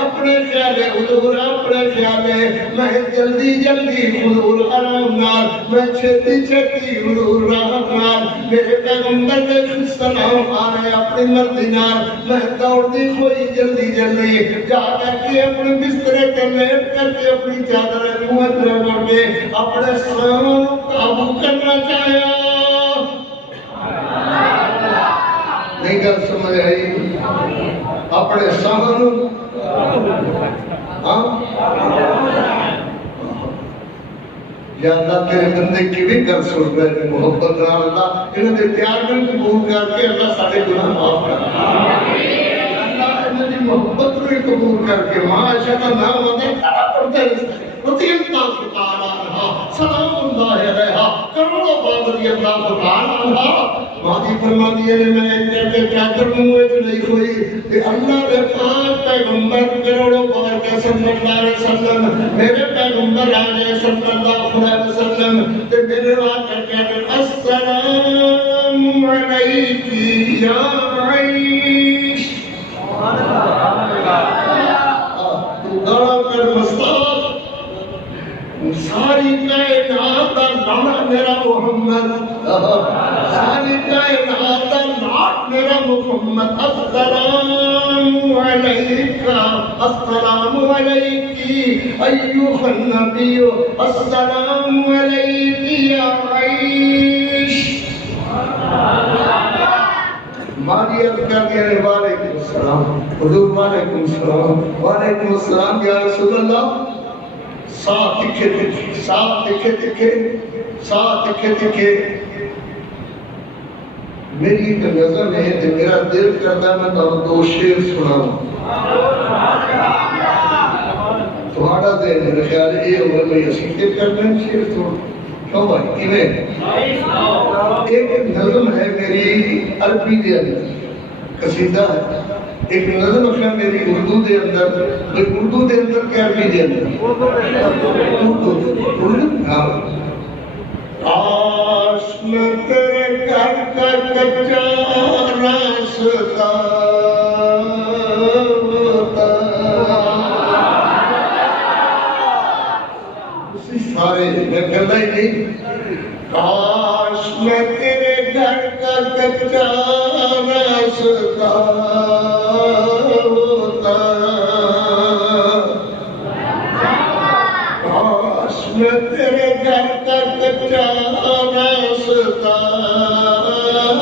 اپنے خیال میں جلدی جلدی حضور آرام نال میں چھتی چھتی حضور راحت نال میرے پیغمبر علیہ السلام آ رہے اپنی مرضی نال میں دوڑتی ہوئی جلدی جلدی جا کر کے اپنے بسترے تے لیٹ کر کے اپنی چادر منہ اندر کر کے اپنے سانوں قابو کرنا چاہیا نہیں گل سمجھ آئی اپنے سانوں یا اللہ تیرے بندے کی بھی کر سن رہے محبت نہ اللہ انہیں دے پیار میں قبول کر کے اللہ سارے گناہ معاف کر اللہ انہیں دی محبت میں قبول کر کے معاشرہ کا نام وطن پڑھتے رہتے رضی اللہ تعالیٰ عنہ سلام اللہ علیہ کروڑوں بار رضی اللہ تعالیٰ عنہ ماضی فرما دیئے نے میں انجر کے چادر منوے جو نہیں ہوئی کہ اللہ دے پاک پیغمبر کروڑوں بار کے صلی اللہ علیہ وسلم میرے پیغمبر آنے صلی اللہ علیہ وسلم تے میرے واقع کہتے السلام علیکی یا عیش تو گاڑا کر مستاق ساری کائنات دا لانا میرا محمد ساری کائنات دا لانا میرا محمد السلام علیکہ السلام علیکی ایوہ النبی السلام علیکی یا عیش ماری اذکر دیا وعلیکم السلام حضور وعلیکم السلام وعلیکم السلام یا رسول اللہ ساتھ تکھے تکھے ساتھ تکھے تکھے ساتھ تکھے تکھے میری ایک نظر ہے کہ میرا دل کرتا میں تو دو شیر سنا تمہارا دل میرے خیال ہے یہ ہوگا میں اسی دل کرتا ہے شیر تو کیوں بھائی ایک نظم ہے میری عربی دے اندر قصیدہ ہے ایک نظم ہے میری اردو دے اندر اردو دے اندر کیا عربی دے اندر اردو کاش میں تیرے گھر کا کچا راستہ ہوتا اسی سارے میں کرنا ہی نہیں کاش میں تیرے گھر کا کچا راستہ ہوتا کاش میں تیرے گھر کا کچا راستہ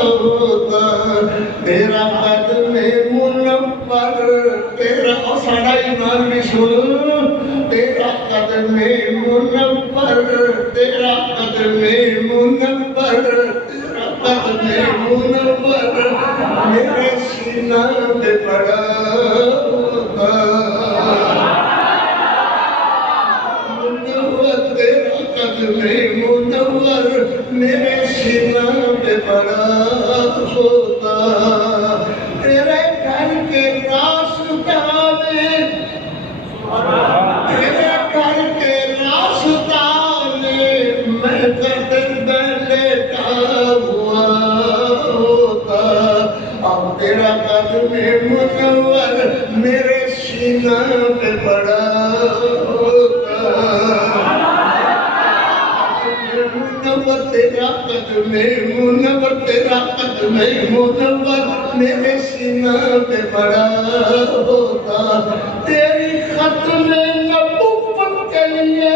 ہوتا تیرا قدم منور تیرا ساڑا ایمان بھی سن تیرا قدم منور تیرا قدم منور تیرا قدم منور میرے سینہ پہ پڑا ہوتا منور تیرا قدم منور میرے سینہ پہ پڑا ہوتا تیرے گھر کے راستہ میں تیرے گھر کے راستہ میں میں قدم لیٹا ہوا ہوتا اب تیرا قدم منور میرے سینہ پہ پڑا ہوتا منور تیرا قدم منور تیرا قدم منور میرے سینہ پہ پڑا ہوتا تیری ختم نبوت کے لیے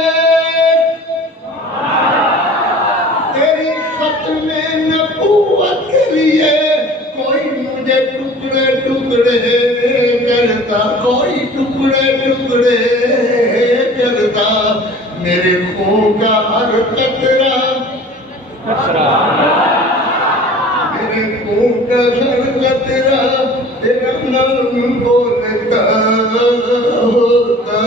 تیری ختم نبوت کے لیے کوئی مجھے ٹکڑے ٹکڑے کرتا کوئی ٹکڑے ٹکڑے کرتا میرے خون کا ہر قطرہ میرے خون کا ہر قطرہ تیرا نام بولتا ہوتا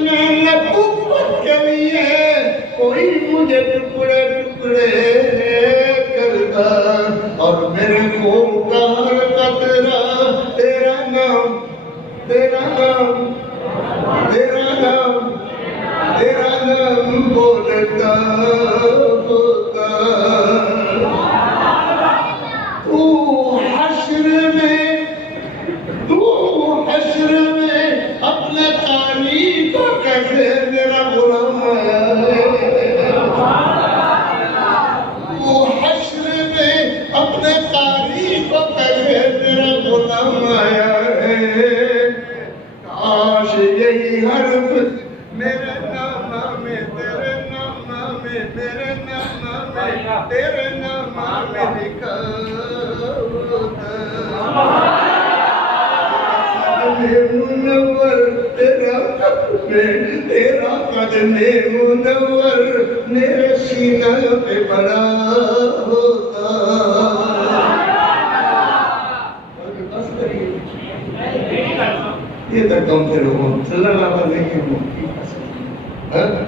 محنت کے لیے کوئی مجھے ٹکڑے ٹکڑے کرتا اور میرے خون کا ہر قطرہ تیرا نام تیرا نام تیرا نام تیرا نام بولتا ہوتا تو حشر میں اپنے قاری کو کیسے میرا غلام آیا ہے تو حشر میں اپنے قاری کو کیسے میرا غلام آیا ہے کاش یہی حرف میرے نام میں تیرے نام میں میرے نام میں تیرے نام میں لکھا ہوتا منور تیرا قدم منور میرے سینہ پہ بڑا ہوتا یہ تک کم سے لوگوں صلی اللہ علیہ وسلم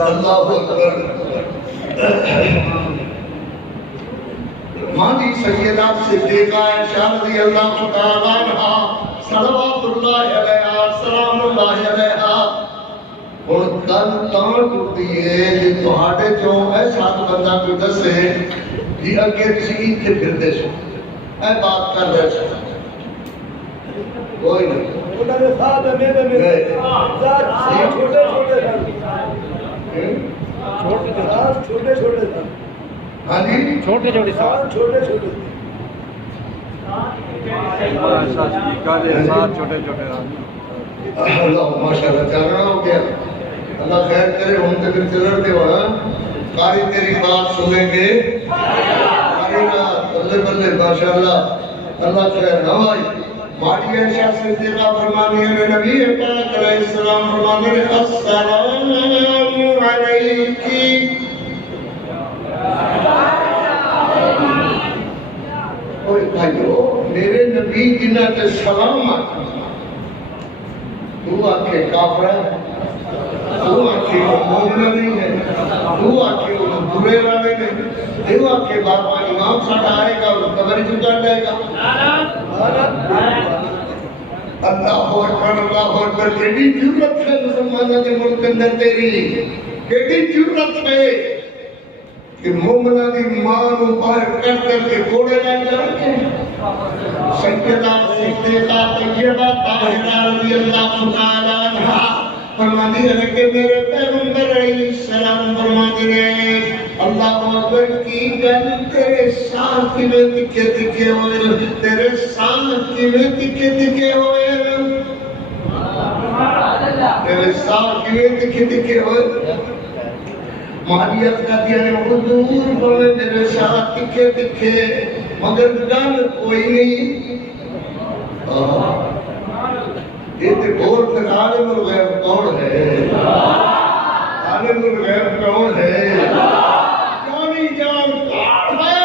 اللہ اکبر ماضی سیدہ صدیقہ عائشہ رضی اللہ تعالیٰ عنہا صلوات اللہ علیہ سلام اللہ علیہ اور گل تاں ٹوٹی ہے کہ تہاڈے چوں ایسا بندہ کوئی دسے کہ اگے تسی ایتھے پھردے سو اے بات کر رہے سو کوئی نہیں انہوں نے ساتھ میرے چھوٹے چھوٹے ہاں جی چھوٹے چھوٹے ساتھ چھوٹے چھوٹے اللہ ماشاءاللہ چل رہا ہو گیا اللہ خیر کرے ہم تک چلتے ہو قاری تیری بات سنیں گے قاری نا بلے بلے ماشاءاللہ اللہ خیر نوائی ماڑی عائشہ صدیقہ فرمانی ہے نبی پاک علیہ السلام فرمانے ہیں السلام علیکی اور بھائیو میرے نبی جنہ تے سلام آتی تو آکے کافر ہے تو آکے مومنہ نہیں ہے تو آکے برے والے نہیں تو آکے بابا امام ساڑھا آئے گا اور قبری چکا جائے گا اللہ اکبر کیڑی جرت ہے مسلمانہ کے ملک اندر تیری کیڑی جرت ہے کہ مومنہ دی ماں نو باہر کر کے گھوڑے لے جاتے سیدہ صدیقہ طیبہ طاہرہ رضی اللہ تعالیٰ عنہا فرماتی ہے کہ میرے پیغمبر علیہ السلام فرماتے ہیں اللہ اکبر کی گل تیرے ساتھ کی میں تکے تکے ہوئے تیرے ساتھ کی میں تکے تکے ہوئے تیرے ساتھ کی میں تکے تکے ہوئے مالیت کا دیا نے حضور بولے میرے ساتھ تکے تکے مگر گل کوئی نہیں یہ تے بول کر عالم الغیب کون ہے عالم الغیب کون ہے جانی جان کون ہے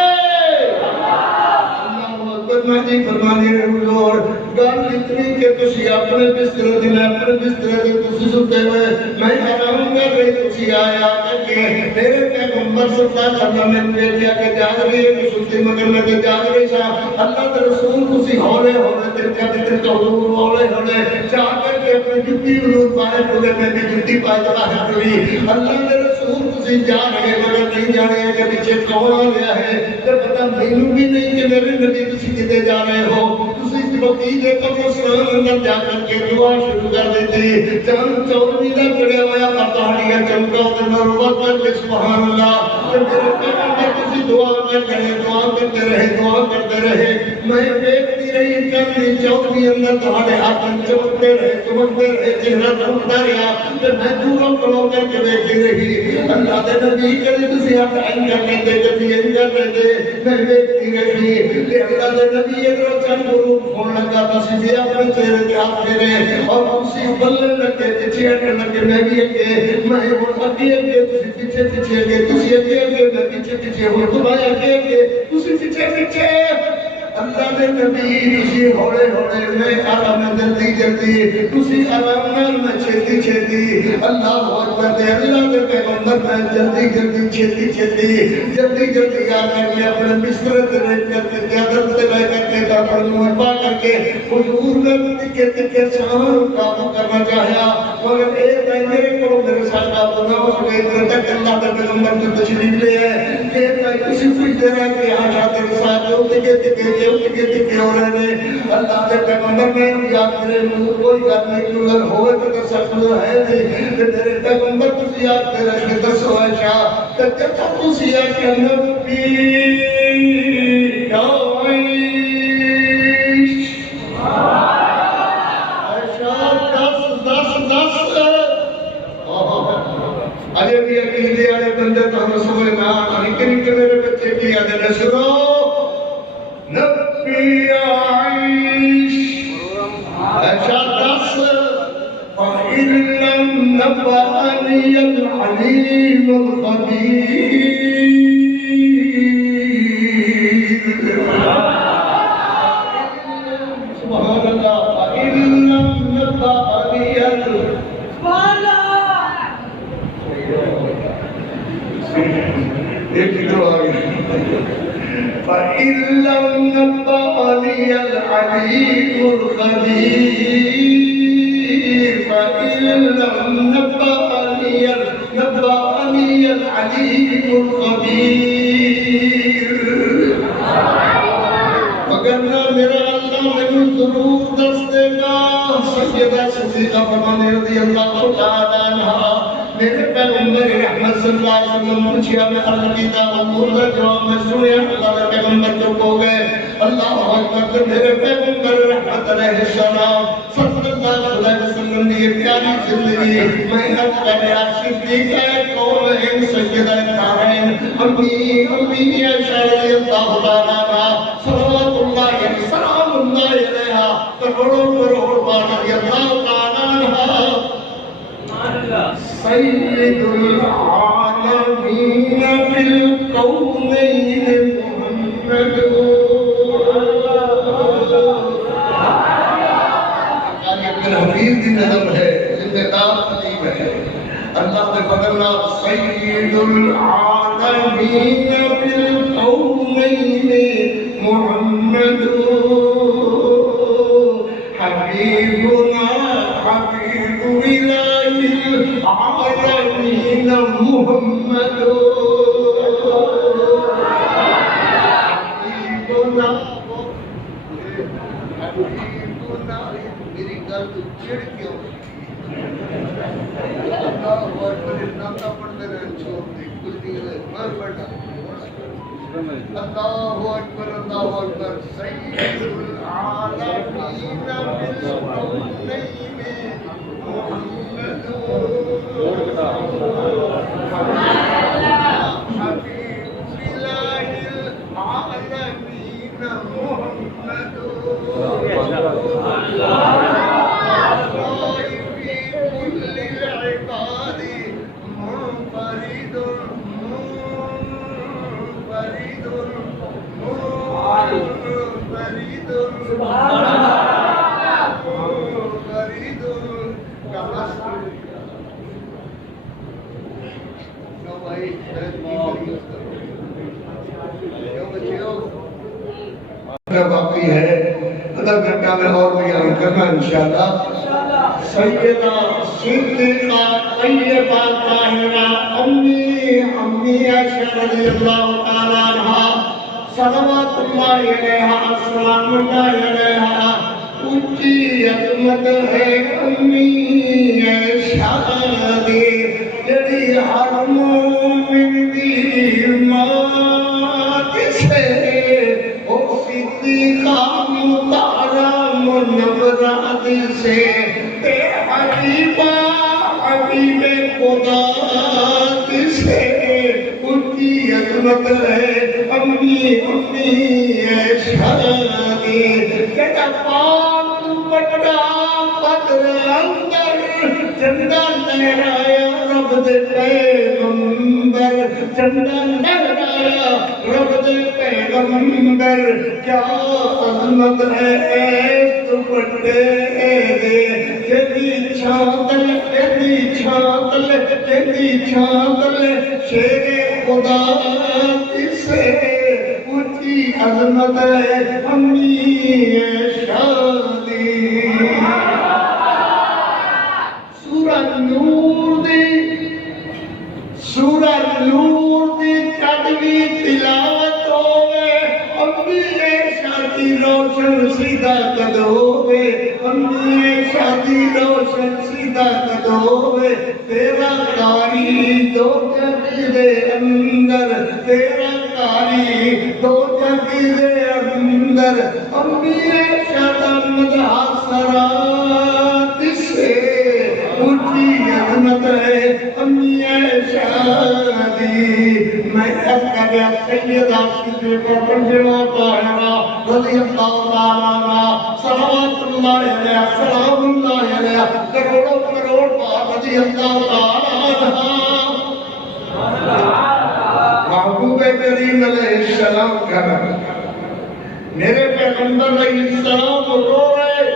اللہ اکبر ناجی فرمانے حضور گل اتنی کہ تسی اپنے بستر دے میں اپنے بستر دے تسی ستے ہوئے میں حرام کر رہی تسی آیا کہ میرے پیغمبر صلی اللہ علیہ وسلم نے بیٹیا کہ جاگ رہی ہے کہ سلطی مگر میں تے جاگ رہی سا اللہ تے رسول تسی ہولے ہولے تے جاتے تے حضور ہولے ہولے جا کر کے اپنی جتی حضور پائے کھولے میں بھی جتی پائے دباہ کری اللہ تے رسول تسی جا رہے مگر نہیں جا رہے کہ پیچھے کون آ گیا ہے تے پتہ مینوں بھی نہیں کہ میرے نبی تسی کتے جا رہے ہو تسی وکیل قبر سلام اندر جا کر کے دعا شروع کر دیتی چند چودھری دا چڑھیا ہوا پتاڑیاں چمکا تے نروت کر کے سبحان اللہ تے میرے پیغمبر تسی دعا کرتے رہے میں دیکھتی رہی چند چودھری اندر تہاڈے ہاتھ چمکتے رہے چہرہ چمکتا رہا تے میں دوروں کھلو کر کے دیکھتی رہی اللہ دے نبی کبھی تسی ہاتھ این کر لیندے کبھی این کر لیندے میں دیکھتی رہی تے اللہ دے نبی ادھر چند غروب لگا تسی بھی اپنے چہرے کے ہاتھ پھیرے اور اسی بلن لگے پیچھے ہٹنے لگے میں بھی اگے میں وہ اگے اگے تسی پیچھے پیچھے اگے تسی اگے اگے میں پیچھے پیچھے ہوں خدا اگے اگے تسی پیچھے پیچھے اللہ دے نبی تسی ہوڑے ہوڑے میں آرام جلدی جلدی تسی آرام نال میں چھتی چھتی اللہ اکبر دے اللہ دے پیغمبر میں جلدی جلدی چھتی چھتی جلدی جلدی آ کر کے اپنے بستر تے لیٹ کر کے چادر تے لے کر کے کپڑ منہ کر کے حضور نے تکے تکے سان کام کرنا چاہیا مگر اے میرے کو میرے ساتھ آپ نہ ہو گئے تک اللہ دے پیغمبر جو تشریف لے ہے کہ کسی کچھ دیرہ کے آشا تیرے ساتھ جو تکے ہو رہے ہیں اللہ دے پیغمبر میں یاد کرے کوئی کرنے کی اگر ہوئے تو کر سکتا ہے نہیں کہ تیرے پیغمبر تسی یاد تیرے شکر دسو ہے شاہ کہ جب تسی یاد کہ نبی اجے بھی عقیدے والے بندے تو ہم سمجھ میں آنا نکے نکے میرے بچے کی یاد نشرو نبی عائش ایسا دس فَإِن لَّمْ نَبَّأَنِيَ الْعَلِيمُ الْخَبِيرُ سبحان اللہ فَإِن لَّمْ نَبَّأَنِيَ ایک دو آگے فَإِن لَّمْ نَبَّأَنِيَ الْعَلِيمُ الْخَبِيرُ فَإِن لَّمْ نَبَّأَنِيَ الْعَلِيمُ الْخَبِيرُ وگرنہ میرا اللہ میں ضرور دست دے گا سیدہ صدیقہ فرمانے رضی اللہ تعالیٰ عنہ میرے پیغمبر رحمت صلی اللہ علیہ وسلم پوچھیا میں عرض کیتا حضور کا جواب میں سنیا اللہ کے پیغمبر چپ ہو گئے اللہ اکبر میرے پیغمبر رحمت علیہ السلام صلی اللہ علیہ وسلم کی پیاری زندگی میں عرض کر رہا صدیقہ کون ہے سیدہ کارین امی عائشہ رضی اللہ تعالیٰ عنہ صلوات اللہ علیہ سلام اللہ علیہ کروڑوں کروڑ بار رضی اللہ تعالیٰ عنہ سید العالمین فی الکونین محمد حفیظ دی نظم ہے زندگار قدیم ہے اللہ نے بدلنا سید العالمین فی الکونین محمد حبیبنا حبیب الہی العالمین محمد حبیبنا میری گل تو چڑ کیوں اللہ اکبر ناتا پڑھتے رہے چھوڑ دی کچھ نہیں ہے مر پڑھا اللہ اکبر سید العالمین بالکونین محمد حبیب الہی العالمین محمد فی کل العباد منفرد سبحان اللہ فرید باقی ہے آدھا گھنٹہ میں اور بیان کرنا انشاءاللہ سیدہ صدیقہ طیبہ طاہرہ امی عائشہ رضی اللہ تعالیٰ عنہ صلوات اللہ علیہا السلام اللہ علیہا اونچی عظمت ہے امی عائشہ دی جڑی ہر مومن دی مات سے او صدیقہ مطہرہ منورہ سے تے حبیبہ حبیب خدا سے اونچی عظمت ہے امی عائشہ دی کہ پاک بڑا بدر اندر جھنڈا لہرایا رب رب دے پیغمبر جھنڈا لہرایا رب دے پیغمبر کیا عظمت ہے دوپٹے دے تیری چھانتل تیری چھانتل تیری چھانتل شیر خدا سے اونچی عظمت ہے امی شادی سورہ نور دی چڑھوی تلاوت ہوئے امی شادی روشن سیدھا قد ہوئے امی شادی روشن سیدھا قد ہوئے تیرا کاری دو جگی دے اندر تیرا کاری دو جگی دے اندر امی شادی مدحسرات سے اونچی عظمت ہے امی شادی میں کر رہا سیدہ صدیقہ بنت طاہرہ رضی اللہ تعالیٰ صلوات اللہ علیہ سلام اللہ علیہ کروڑوں کروڑ بار رضی اللہ تعالیٰ محبوب کریم علیہ السلام کا میرے پیغمبر علیہ السلام رو رہے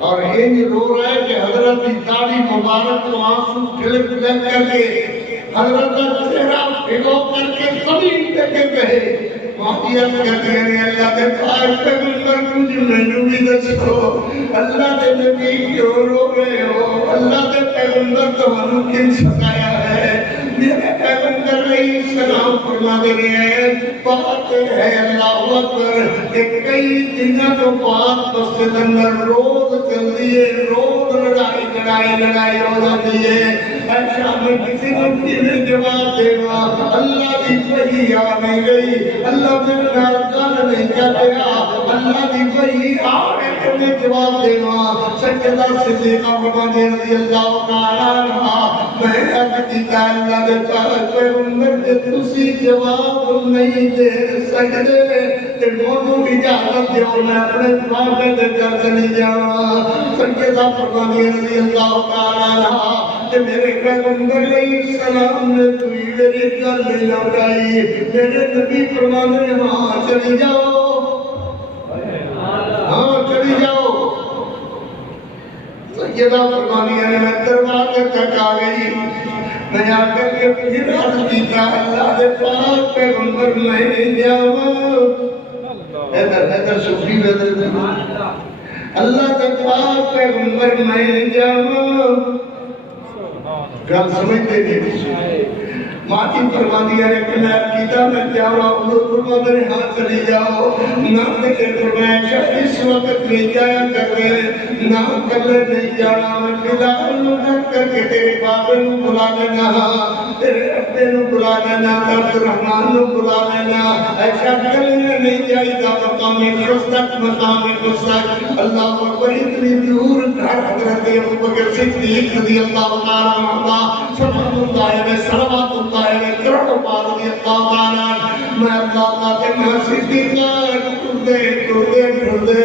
اور یہ رو رہا ہے کہ حضرت کی داڑھی مبارک کو آنسو پھلک پھلک کر کے حضرت کا چہرہ بھگو کر کے زمین پہ گر رہے معافیت کرتے ہیں اللہ کے پاک پیغمبر کچھ مینو بھی دسو اللہ کے نبی کیوں رو رہے ہو اللہ کے پیغمبر تو ہمیں کن ستایا ہے میرے پیغمبر علیہ السلام فرما دے رہے ہیں بات ہے اللہ اکبر کہ کئی دنوں تو بعد مسجد اندر روز چل دیئے روز لڑائی ہو جاتی ہے ایسا میں کسی نے جواب دے گا اللہ کی وحی آ نہیں گئی اللہ نے نارکان نہیں کیا گیا اللہ کی وحی آنے کے میں جواب دے گا سجدہ صدیقہ فرمانے رضی اللہ تعالیٰ میں اکتیتا اللہ دے پاک پیغمبر دے تسی جواب نہیں دے سکتے تے موضوع اجازت دیو میں اپنے واقع دے کر چلی جاؤں سجدہ فرمانے رضی اللہ تعالیٰ کہ میرے پیغمبر علیہ السلام نے توی میری گل نہیں لوٹائی میرے نبی فرمانے ہاں چلی جاؤ سیدہ فرمانی ہے میں دربار تک آ گئی میں آ کر کے پھر عرض کیتا اللہ دے پاک پیغمبر میں جاؤں ادھر سفری بدل اللہ دے پاک پیغمبر میں جاؤں گل سمجھتے نہیں ماتی فرمانی ہے کہ میں کیتا میں جاؤں حضور فرماتے ہیں ہاں چلی جاؤ نہ دیکھے فرمائشہ اس وقت نہیں جایا کر رہے نہ کلے نہیں جانا میں بلال مدد کر کے تیرے بابے نو بلا لینا تیرے ابے نو بلا لینا عبد الرحمن نو بلا لینا ایسا کلے نہیں جائی دا مقام خستک مقام خستک اللہ اکبر اتنی دور گھر حضرت ابو بکر صدیق رضی اللہ تعالیٰ عنہ سبحان اللہ میں صلوات اللہ کرو پاک دی اللہ تعالیٰ میں اللہ تعالیٰ کے محسیدی ٹردے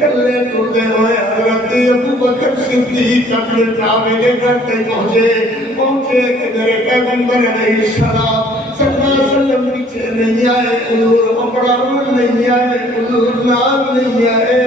کلے ٹردے ہوئے حضرت ابو بکر صدیق اپنے جاوے کے گھر تے پہنچے کہ میرے پیغمبر علیہ السلام صلی اللہ علیہ وسلم پیچھے نہیں آئے حضور اپڑاون نہیں آئے حضور نام نہیں آئے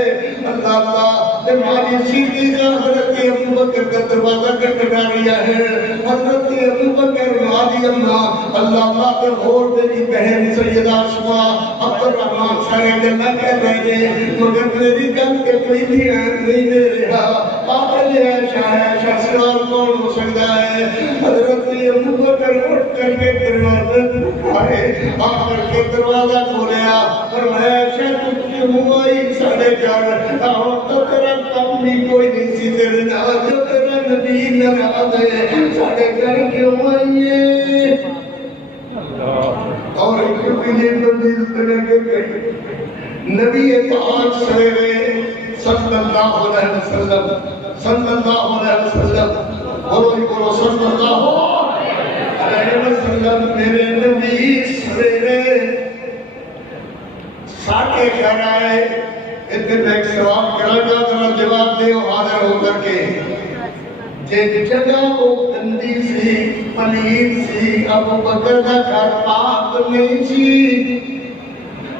اللہ تعالیٰ ہماری سیدھی کا حضرت ابو بکر کا دروازہ کٹکا ریا ہے حضرت ابو بکر مادی اللہ اللہ کے غور میری بہن سیدہ اسماء عبد الرحمن سارے گلہ کر رہے ہیں مگر میری گل کے کوئی بھی نہیں دے رہا آقل ہے شاہ سوال کون ہو سکتا ہے حضرت ابو بکر اٹھ کر کے دروازہ پکھائے آ کر کے دروازہ کھولیا اور میں شاہ کچھ ہوائی سارے جاگر آؤ تو تیرا کام بھی کوئی نہیں سی تیرے ناز جو تیرا نبی نراز ہے سارے گھر کیوں آئیے اور ایک لیے نبی طرح کے کہیں نبی پاک صلی اللہ علیہ وسلم صلی اللہ علیہ وسلم بولو صلی اللہ علیہ وسلم میرے نبی سویرے ساٹھے گھر آئے اتنے ایک سوال کرا گا ذرا جواب دے حاضر ہو کر کے جے جگہ وہ گندی سی پلید سی ابو بکر دا گھر پاک نہیں سی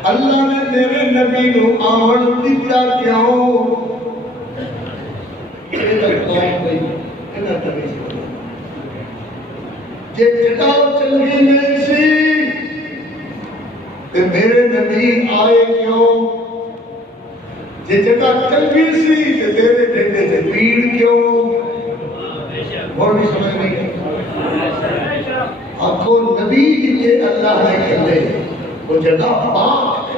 اللہ نے میرے نبی نو آن دیتا کیوں جے جگہ چنگی نہیں سی کہ میرے نبی آئے کیوں جے جگہ چنگی سی کہ تیرے ڈنڈے سے پیڑ کیوں اور بھی سمجھ نہیں آنکھوں نبی جنہیں اللہ نے کہتے وہ جگہ پاک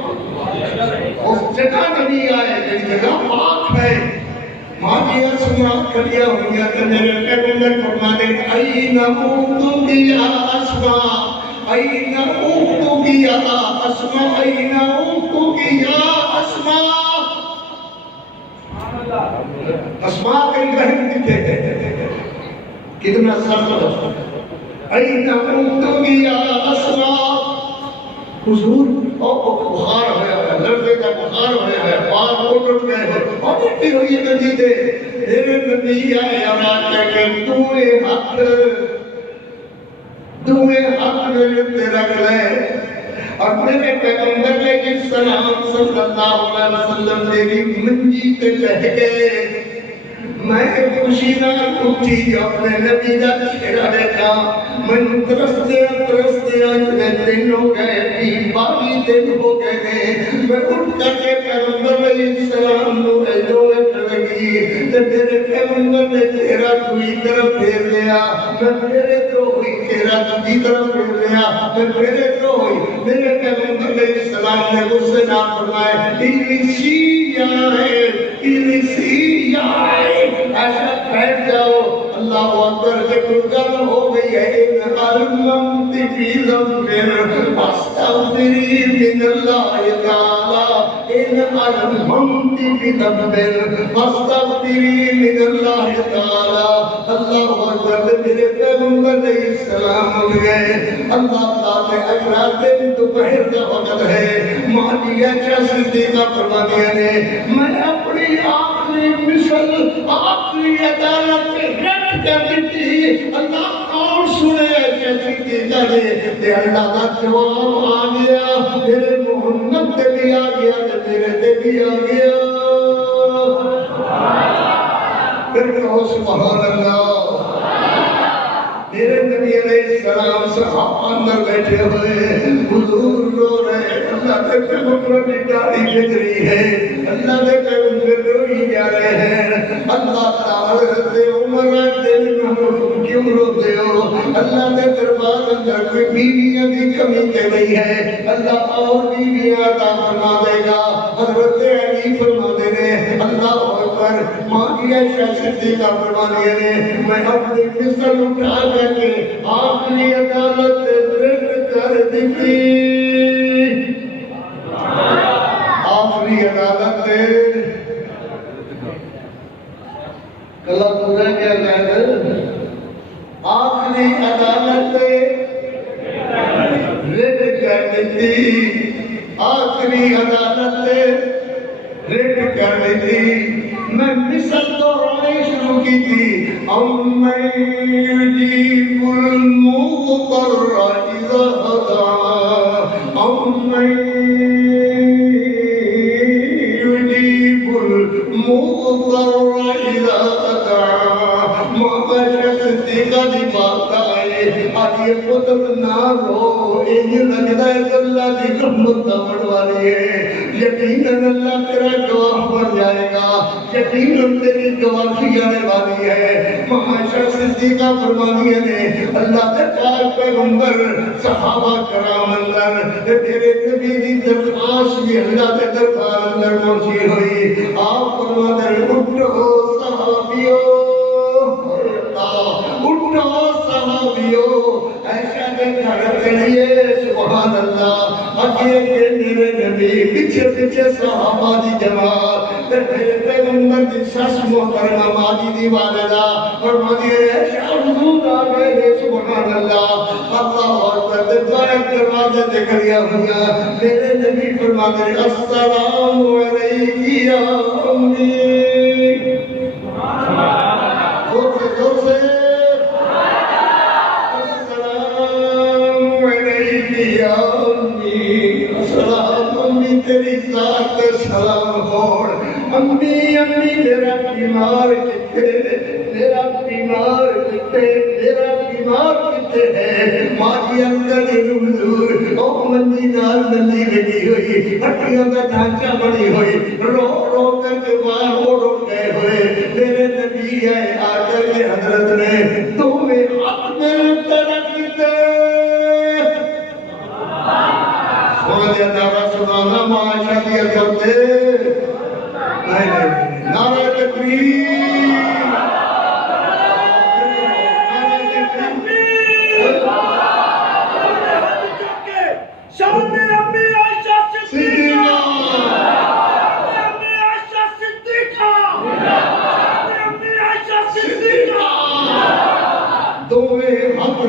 اس جگہ نبی آئے جن جگہ پاک ہے ماں سنا کھڑیا ہویا کہ میرے پیغمبر فرماتے این اختک یا اسماء این اختک یا اسماء این اختک یا اسماء اسماء کئی بہن دیتے ہیں کتنا سخت این اختک یا اسماء حضور بخار ہویا ہے لڑکے کا بخار ہویا ہے پار اٹھ گئے ہیں اور اٹھتی ہوئی نبی دے میرے نبی آئے اور آتا کہ دوئے حق میرے پہ رکھ لے اور میرے پیغمبر علیہ السلام صلی اللہ علیہ وسلم میری منجی تے لہ گئے میں خوشی نہ اٹھی اپنے نبی دا چہرہ دیکھا من ترستے میں دن ہو گئے 22 دن ہو گئے میں اٹھ کر کے پیغمبر علیہ السلام نو ایڈویٹ لگی تے میرے پیغمبر نے چہرہ دوئی طرف پھیر لیا میں میرے تو ہوئی چہرہ دوئی طرف پھیر لیا میں میرے تو ہوئی میرے پیغمبر علیہ السلام نے غصے نہ فرمائے ایلیسی یا ہے ایسا بیٹھ جاؤ اللہ اکبر کے گل ہو گئی ہے ان علمت فی ذنبر استغفری من اللہ تعالی ان علمت فی ذنبر استغفری من اللہ تعالی اللہ اکبر میرے پیغمبر علیہ السلام ہو گئے اللہ تعالی اگلا دن دوپہر کا وقت ہے مہدی عائشہ صدیقہ فرماتی ہے میں اپنی آخری مثل آخری عدالت میں رٹ کر دیتی اللہ کون سنے عائشہ صدیقہ نے کہ اللہ کا جواب آ گیا میرے محمد تے بھی آ گیا تے میرے تے بھی آ گیا پھر کہو سبحان اللہ میرے نبی علیہ السلام صحابہ اندر بیٹھے ہوئے حضور رو رہے اللہ کے پیغمبر کی داڑھی بھیج رہی ہے اللہ کے پیغمبر روئی جا رہے ہیں اللہ تعالی حضرت عمر دل میں کیوں روتے ہو اللہ کے دربار اندر کوئی بیویاں کی کمی کہ نہیں ہے اللہ اور بیویاں عطا فرما دے گا حضرت علی فرماتے ہیں اللہ اکبر ماں کی عائشہ صدیقہ فرماتی ہے میں اپنی مثل اٹھا کر کے آخری عدالت رٹ کر دیتی آخری عدالت کلا پورا کیا کہتے آخری عدالت رٹ کر دیتی آخری عدالت رٹ کر دیتی میں مثل دہرانے شروع کی تھی امن یجیب المضطر اذا دعا امن یجیب المضطر اذا دعا معاشر صدیقہ دی بات آئے آج یہ قدر نہ رو یہ لگتا ہے کہ اللہ دی رحمت دامن والی ہے یقیناً اللہ تیرا گواہ بن جائے گا یقیناً تیری گواہی آنے والی ہے معاشر صدیقہ فرمانی ہے اللہ کے پاک پیغمبر صحابہ کرام اندر تیرے نبی دی درخواست بھی اللہ کے دربار اندر پہنچی ہوئی آپ فرماتے ہیں اٹھو صحابیوں اٹھو صحابیوں ایسا کہ گھر کے لیے سبحان اللہ اگے کے میرے نبی پیچھے پیچھے صحابہ دی جماعت میرے پیغمبر دی سس محترمہ ماجی دی والدہ فرماتی ہے حضور آ گئے سبحان اللہ اللہ اکبر دروازے دے کریا ہوا میرے نبی فرماتے ہیں السلام علیک یا امی زور سے بیمار کتے میرا بیمار کتے ہے ماں اندر حضور او منجی نال نلی لگی ہوئی ہٹیاں کا ڈھانچہ بنی ہوئی رو رو کر کے باہر اڑ گئے ہوئے میرے نبی آئے آ کر کے حضرت نے تمہیں اپنے طرف دیتے سونے نعرہ سنانا معاشرہ دیا کرتے نعرہ تکبیر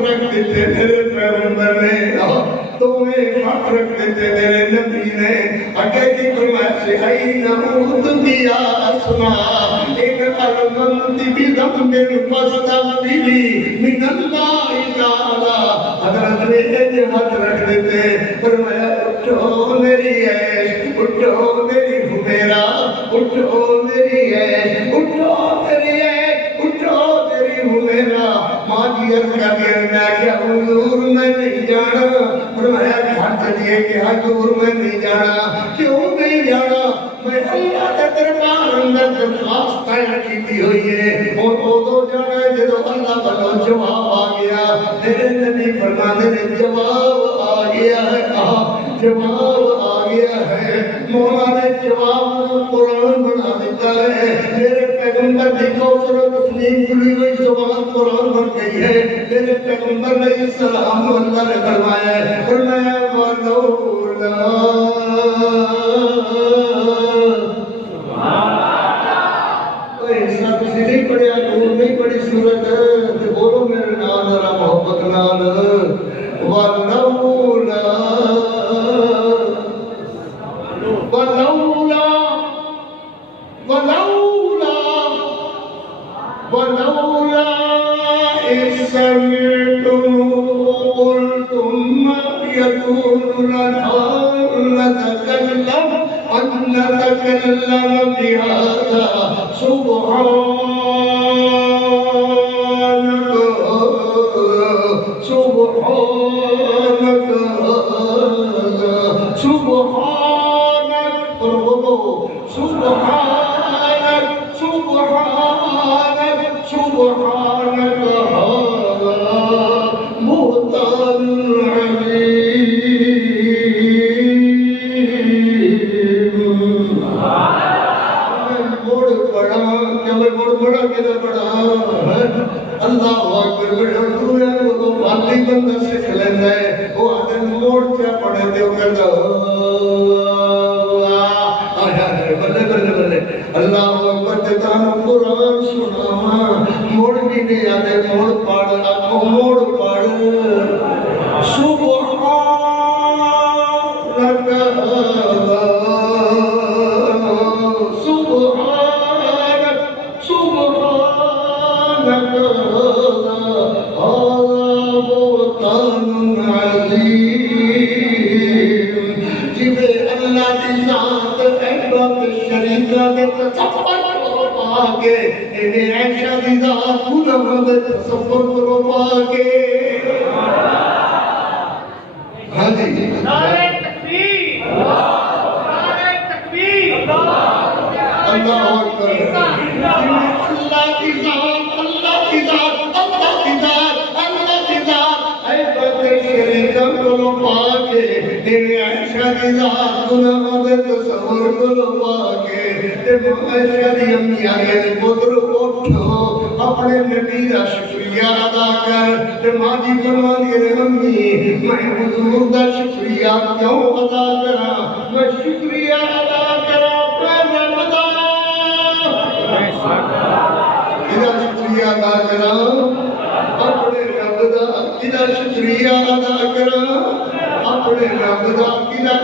رکھ دیتے میرے پیغمبر نے تمہیں حق رکھ دیتے میرے نبی نے اکیلی فرمایا سے این اوت دیا اسما ایک علمنتی بھی دم میں مستقبلی من اللہ تعالی حضرت نے ایک حق رکھ دیتے فرمایا اٹھو میری عیش اٹھو میری حمیرہ اٹھو میری عیش اٹھو میری عیش اٹھو میری حمیرہ ماں جی عرض کر دیا میں کیا حضور میں نہیں جانا فرمایا کہ حق چلیے کہ حضور میں نہیں جانا کیوں نہیں جانا میں اللہ کے دربار اندر درخواست کی ہوئی ہے اور وہ تو جانا ہے جب اللہ بلو جواب آ گیا میرے نبی فرماتے نے جواب آ گیا ہے کہا جواب آ گیا ہے مولا نے جواب قرآن بنا دیتا ہے میرے پیغمبر کی کوثر و تسلیم کھلی ہوئی زبان قرآن بن گئی ہے میرے پیغمبر علیہ السلام کو اللہ نے فرمایا ہے فرمایا ولولا ایسا کسی نہیں پڑھیا نور نہیں پڑھی سورت تو بولو میرے نال ذرا محبت نال ولولا ولولا ولولا ولولا إذ سمعتم قلتم ما يكون لنا أن نتكلم بهذا سبحانك سبحانك سبحانك سبحانك سبحانك سبحانك هذا بهتان اللہ اکبر بڑا دنیا کو باقی بندہ سکھ لینا ہے وہ آدھے موڑ کیا پڑھے دے کرتا بلے بلے بلے اللہ اکبر دیتا ہوں قرآن سنا موڑ بھی نہیں آدھے موڑ پاڑ آنکھوں موڑ پاڑ سبحانک اپنے نبی دا شکریہ ادا کر ماں جی فرما دیے امی میں حضور دا شکریہ کیوں ادا کرا میں شکریہ ادا کرا اپنے رب دا شکریہ ادا کرا اپنے رب دا شکریہ ادا کرا اپنے رب دا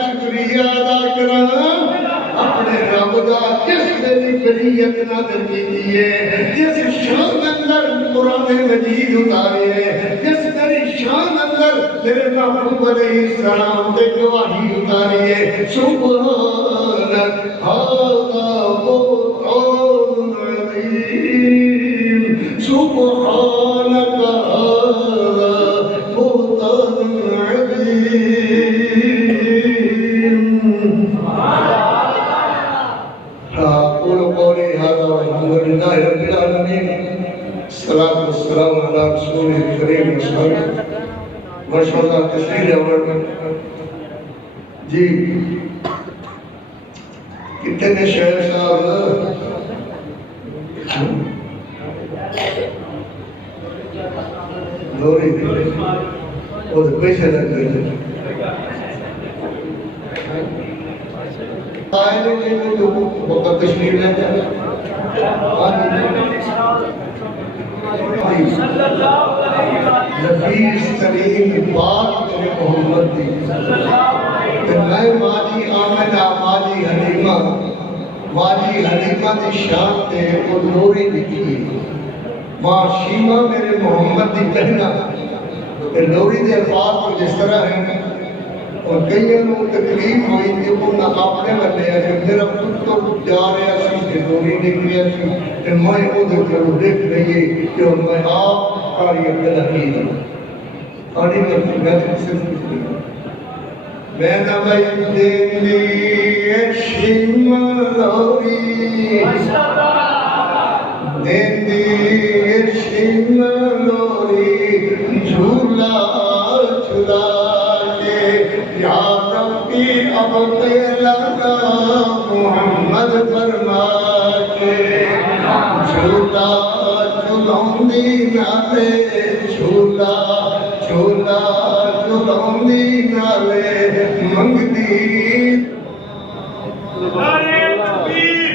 شکریہ ادا کرا اپنے رب دا جس میری بریت نہ دردی ہے جس شان اندر قرآن مجید اتارے ہے جس میری شان اندر میرے محبوب علیہ السلام دے گواہی اتاری ہے سبحانک ھذا بہتان عظیم سبحانك هذا بهتان عظيم. أقول قولي هذا والحمد لله رب العالمين. الصلاة والسلام على رسوله الكريم وصحبه. ماشاءاللہ تشریح اول جی کتنے شہر صاحب دوری وہ پیسے لگ گئے آئے جو وقت تشریح لے جائے نفیس ترین بات میرے محمد دی میں ماجی آمنہ ماجی حلیمہ دی شان تے وہ نوری لکھی ماں شیمہ میرے محمد دی کہنا نوری دے الفاظ کو جس طرح ہیں اور کئی لوگ تکلیف ہوئی کہ انہوں اپنے لگے ہیں کہ میرا پتر جا رہا سی کہ نوری نکلی سی کہ میں وہ دیکھ رہی ہے کہ میں آپ کاری عبدالحمید آنی کرتی میں صرف میں نبی دینی شم لوری دینی شم لوری جھولا جھولا کے یا ربی اب لگا محمد فرما کے جھولا جھولوندی نالے جھولا جھولا جھولوندی نالے منگدی نعرہ تکبیر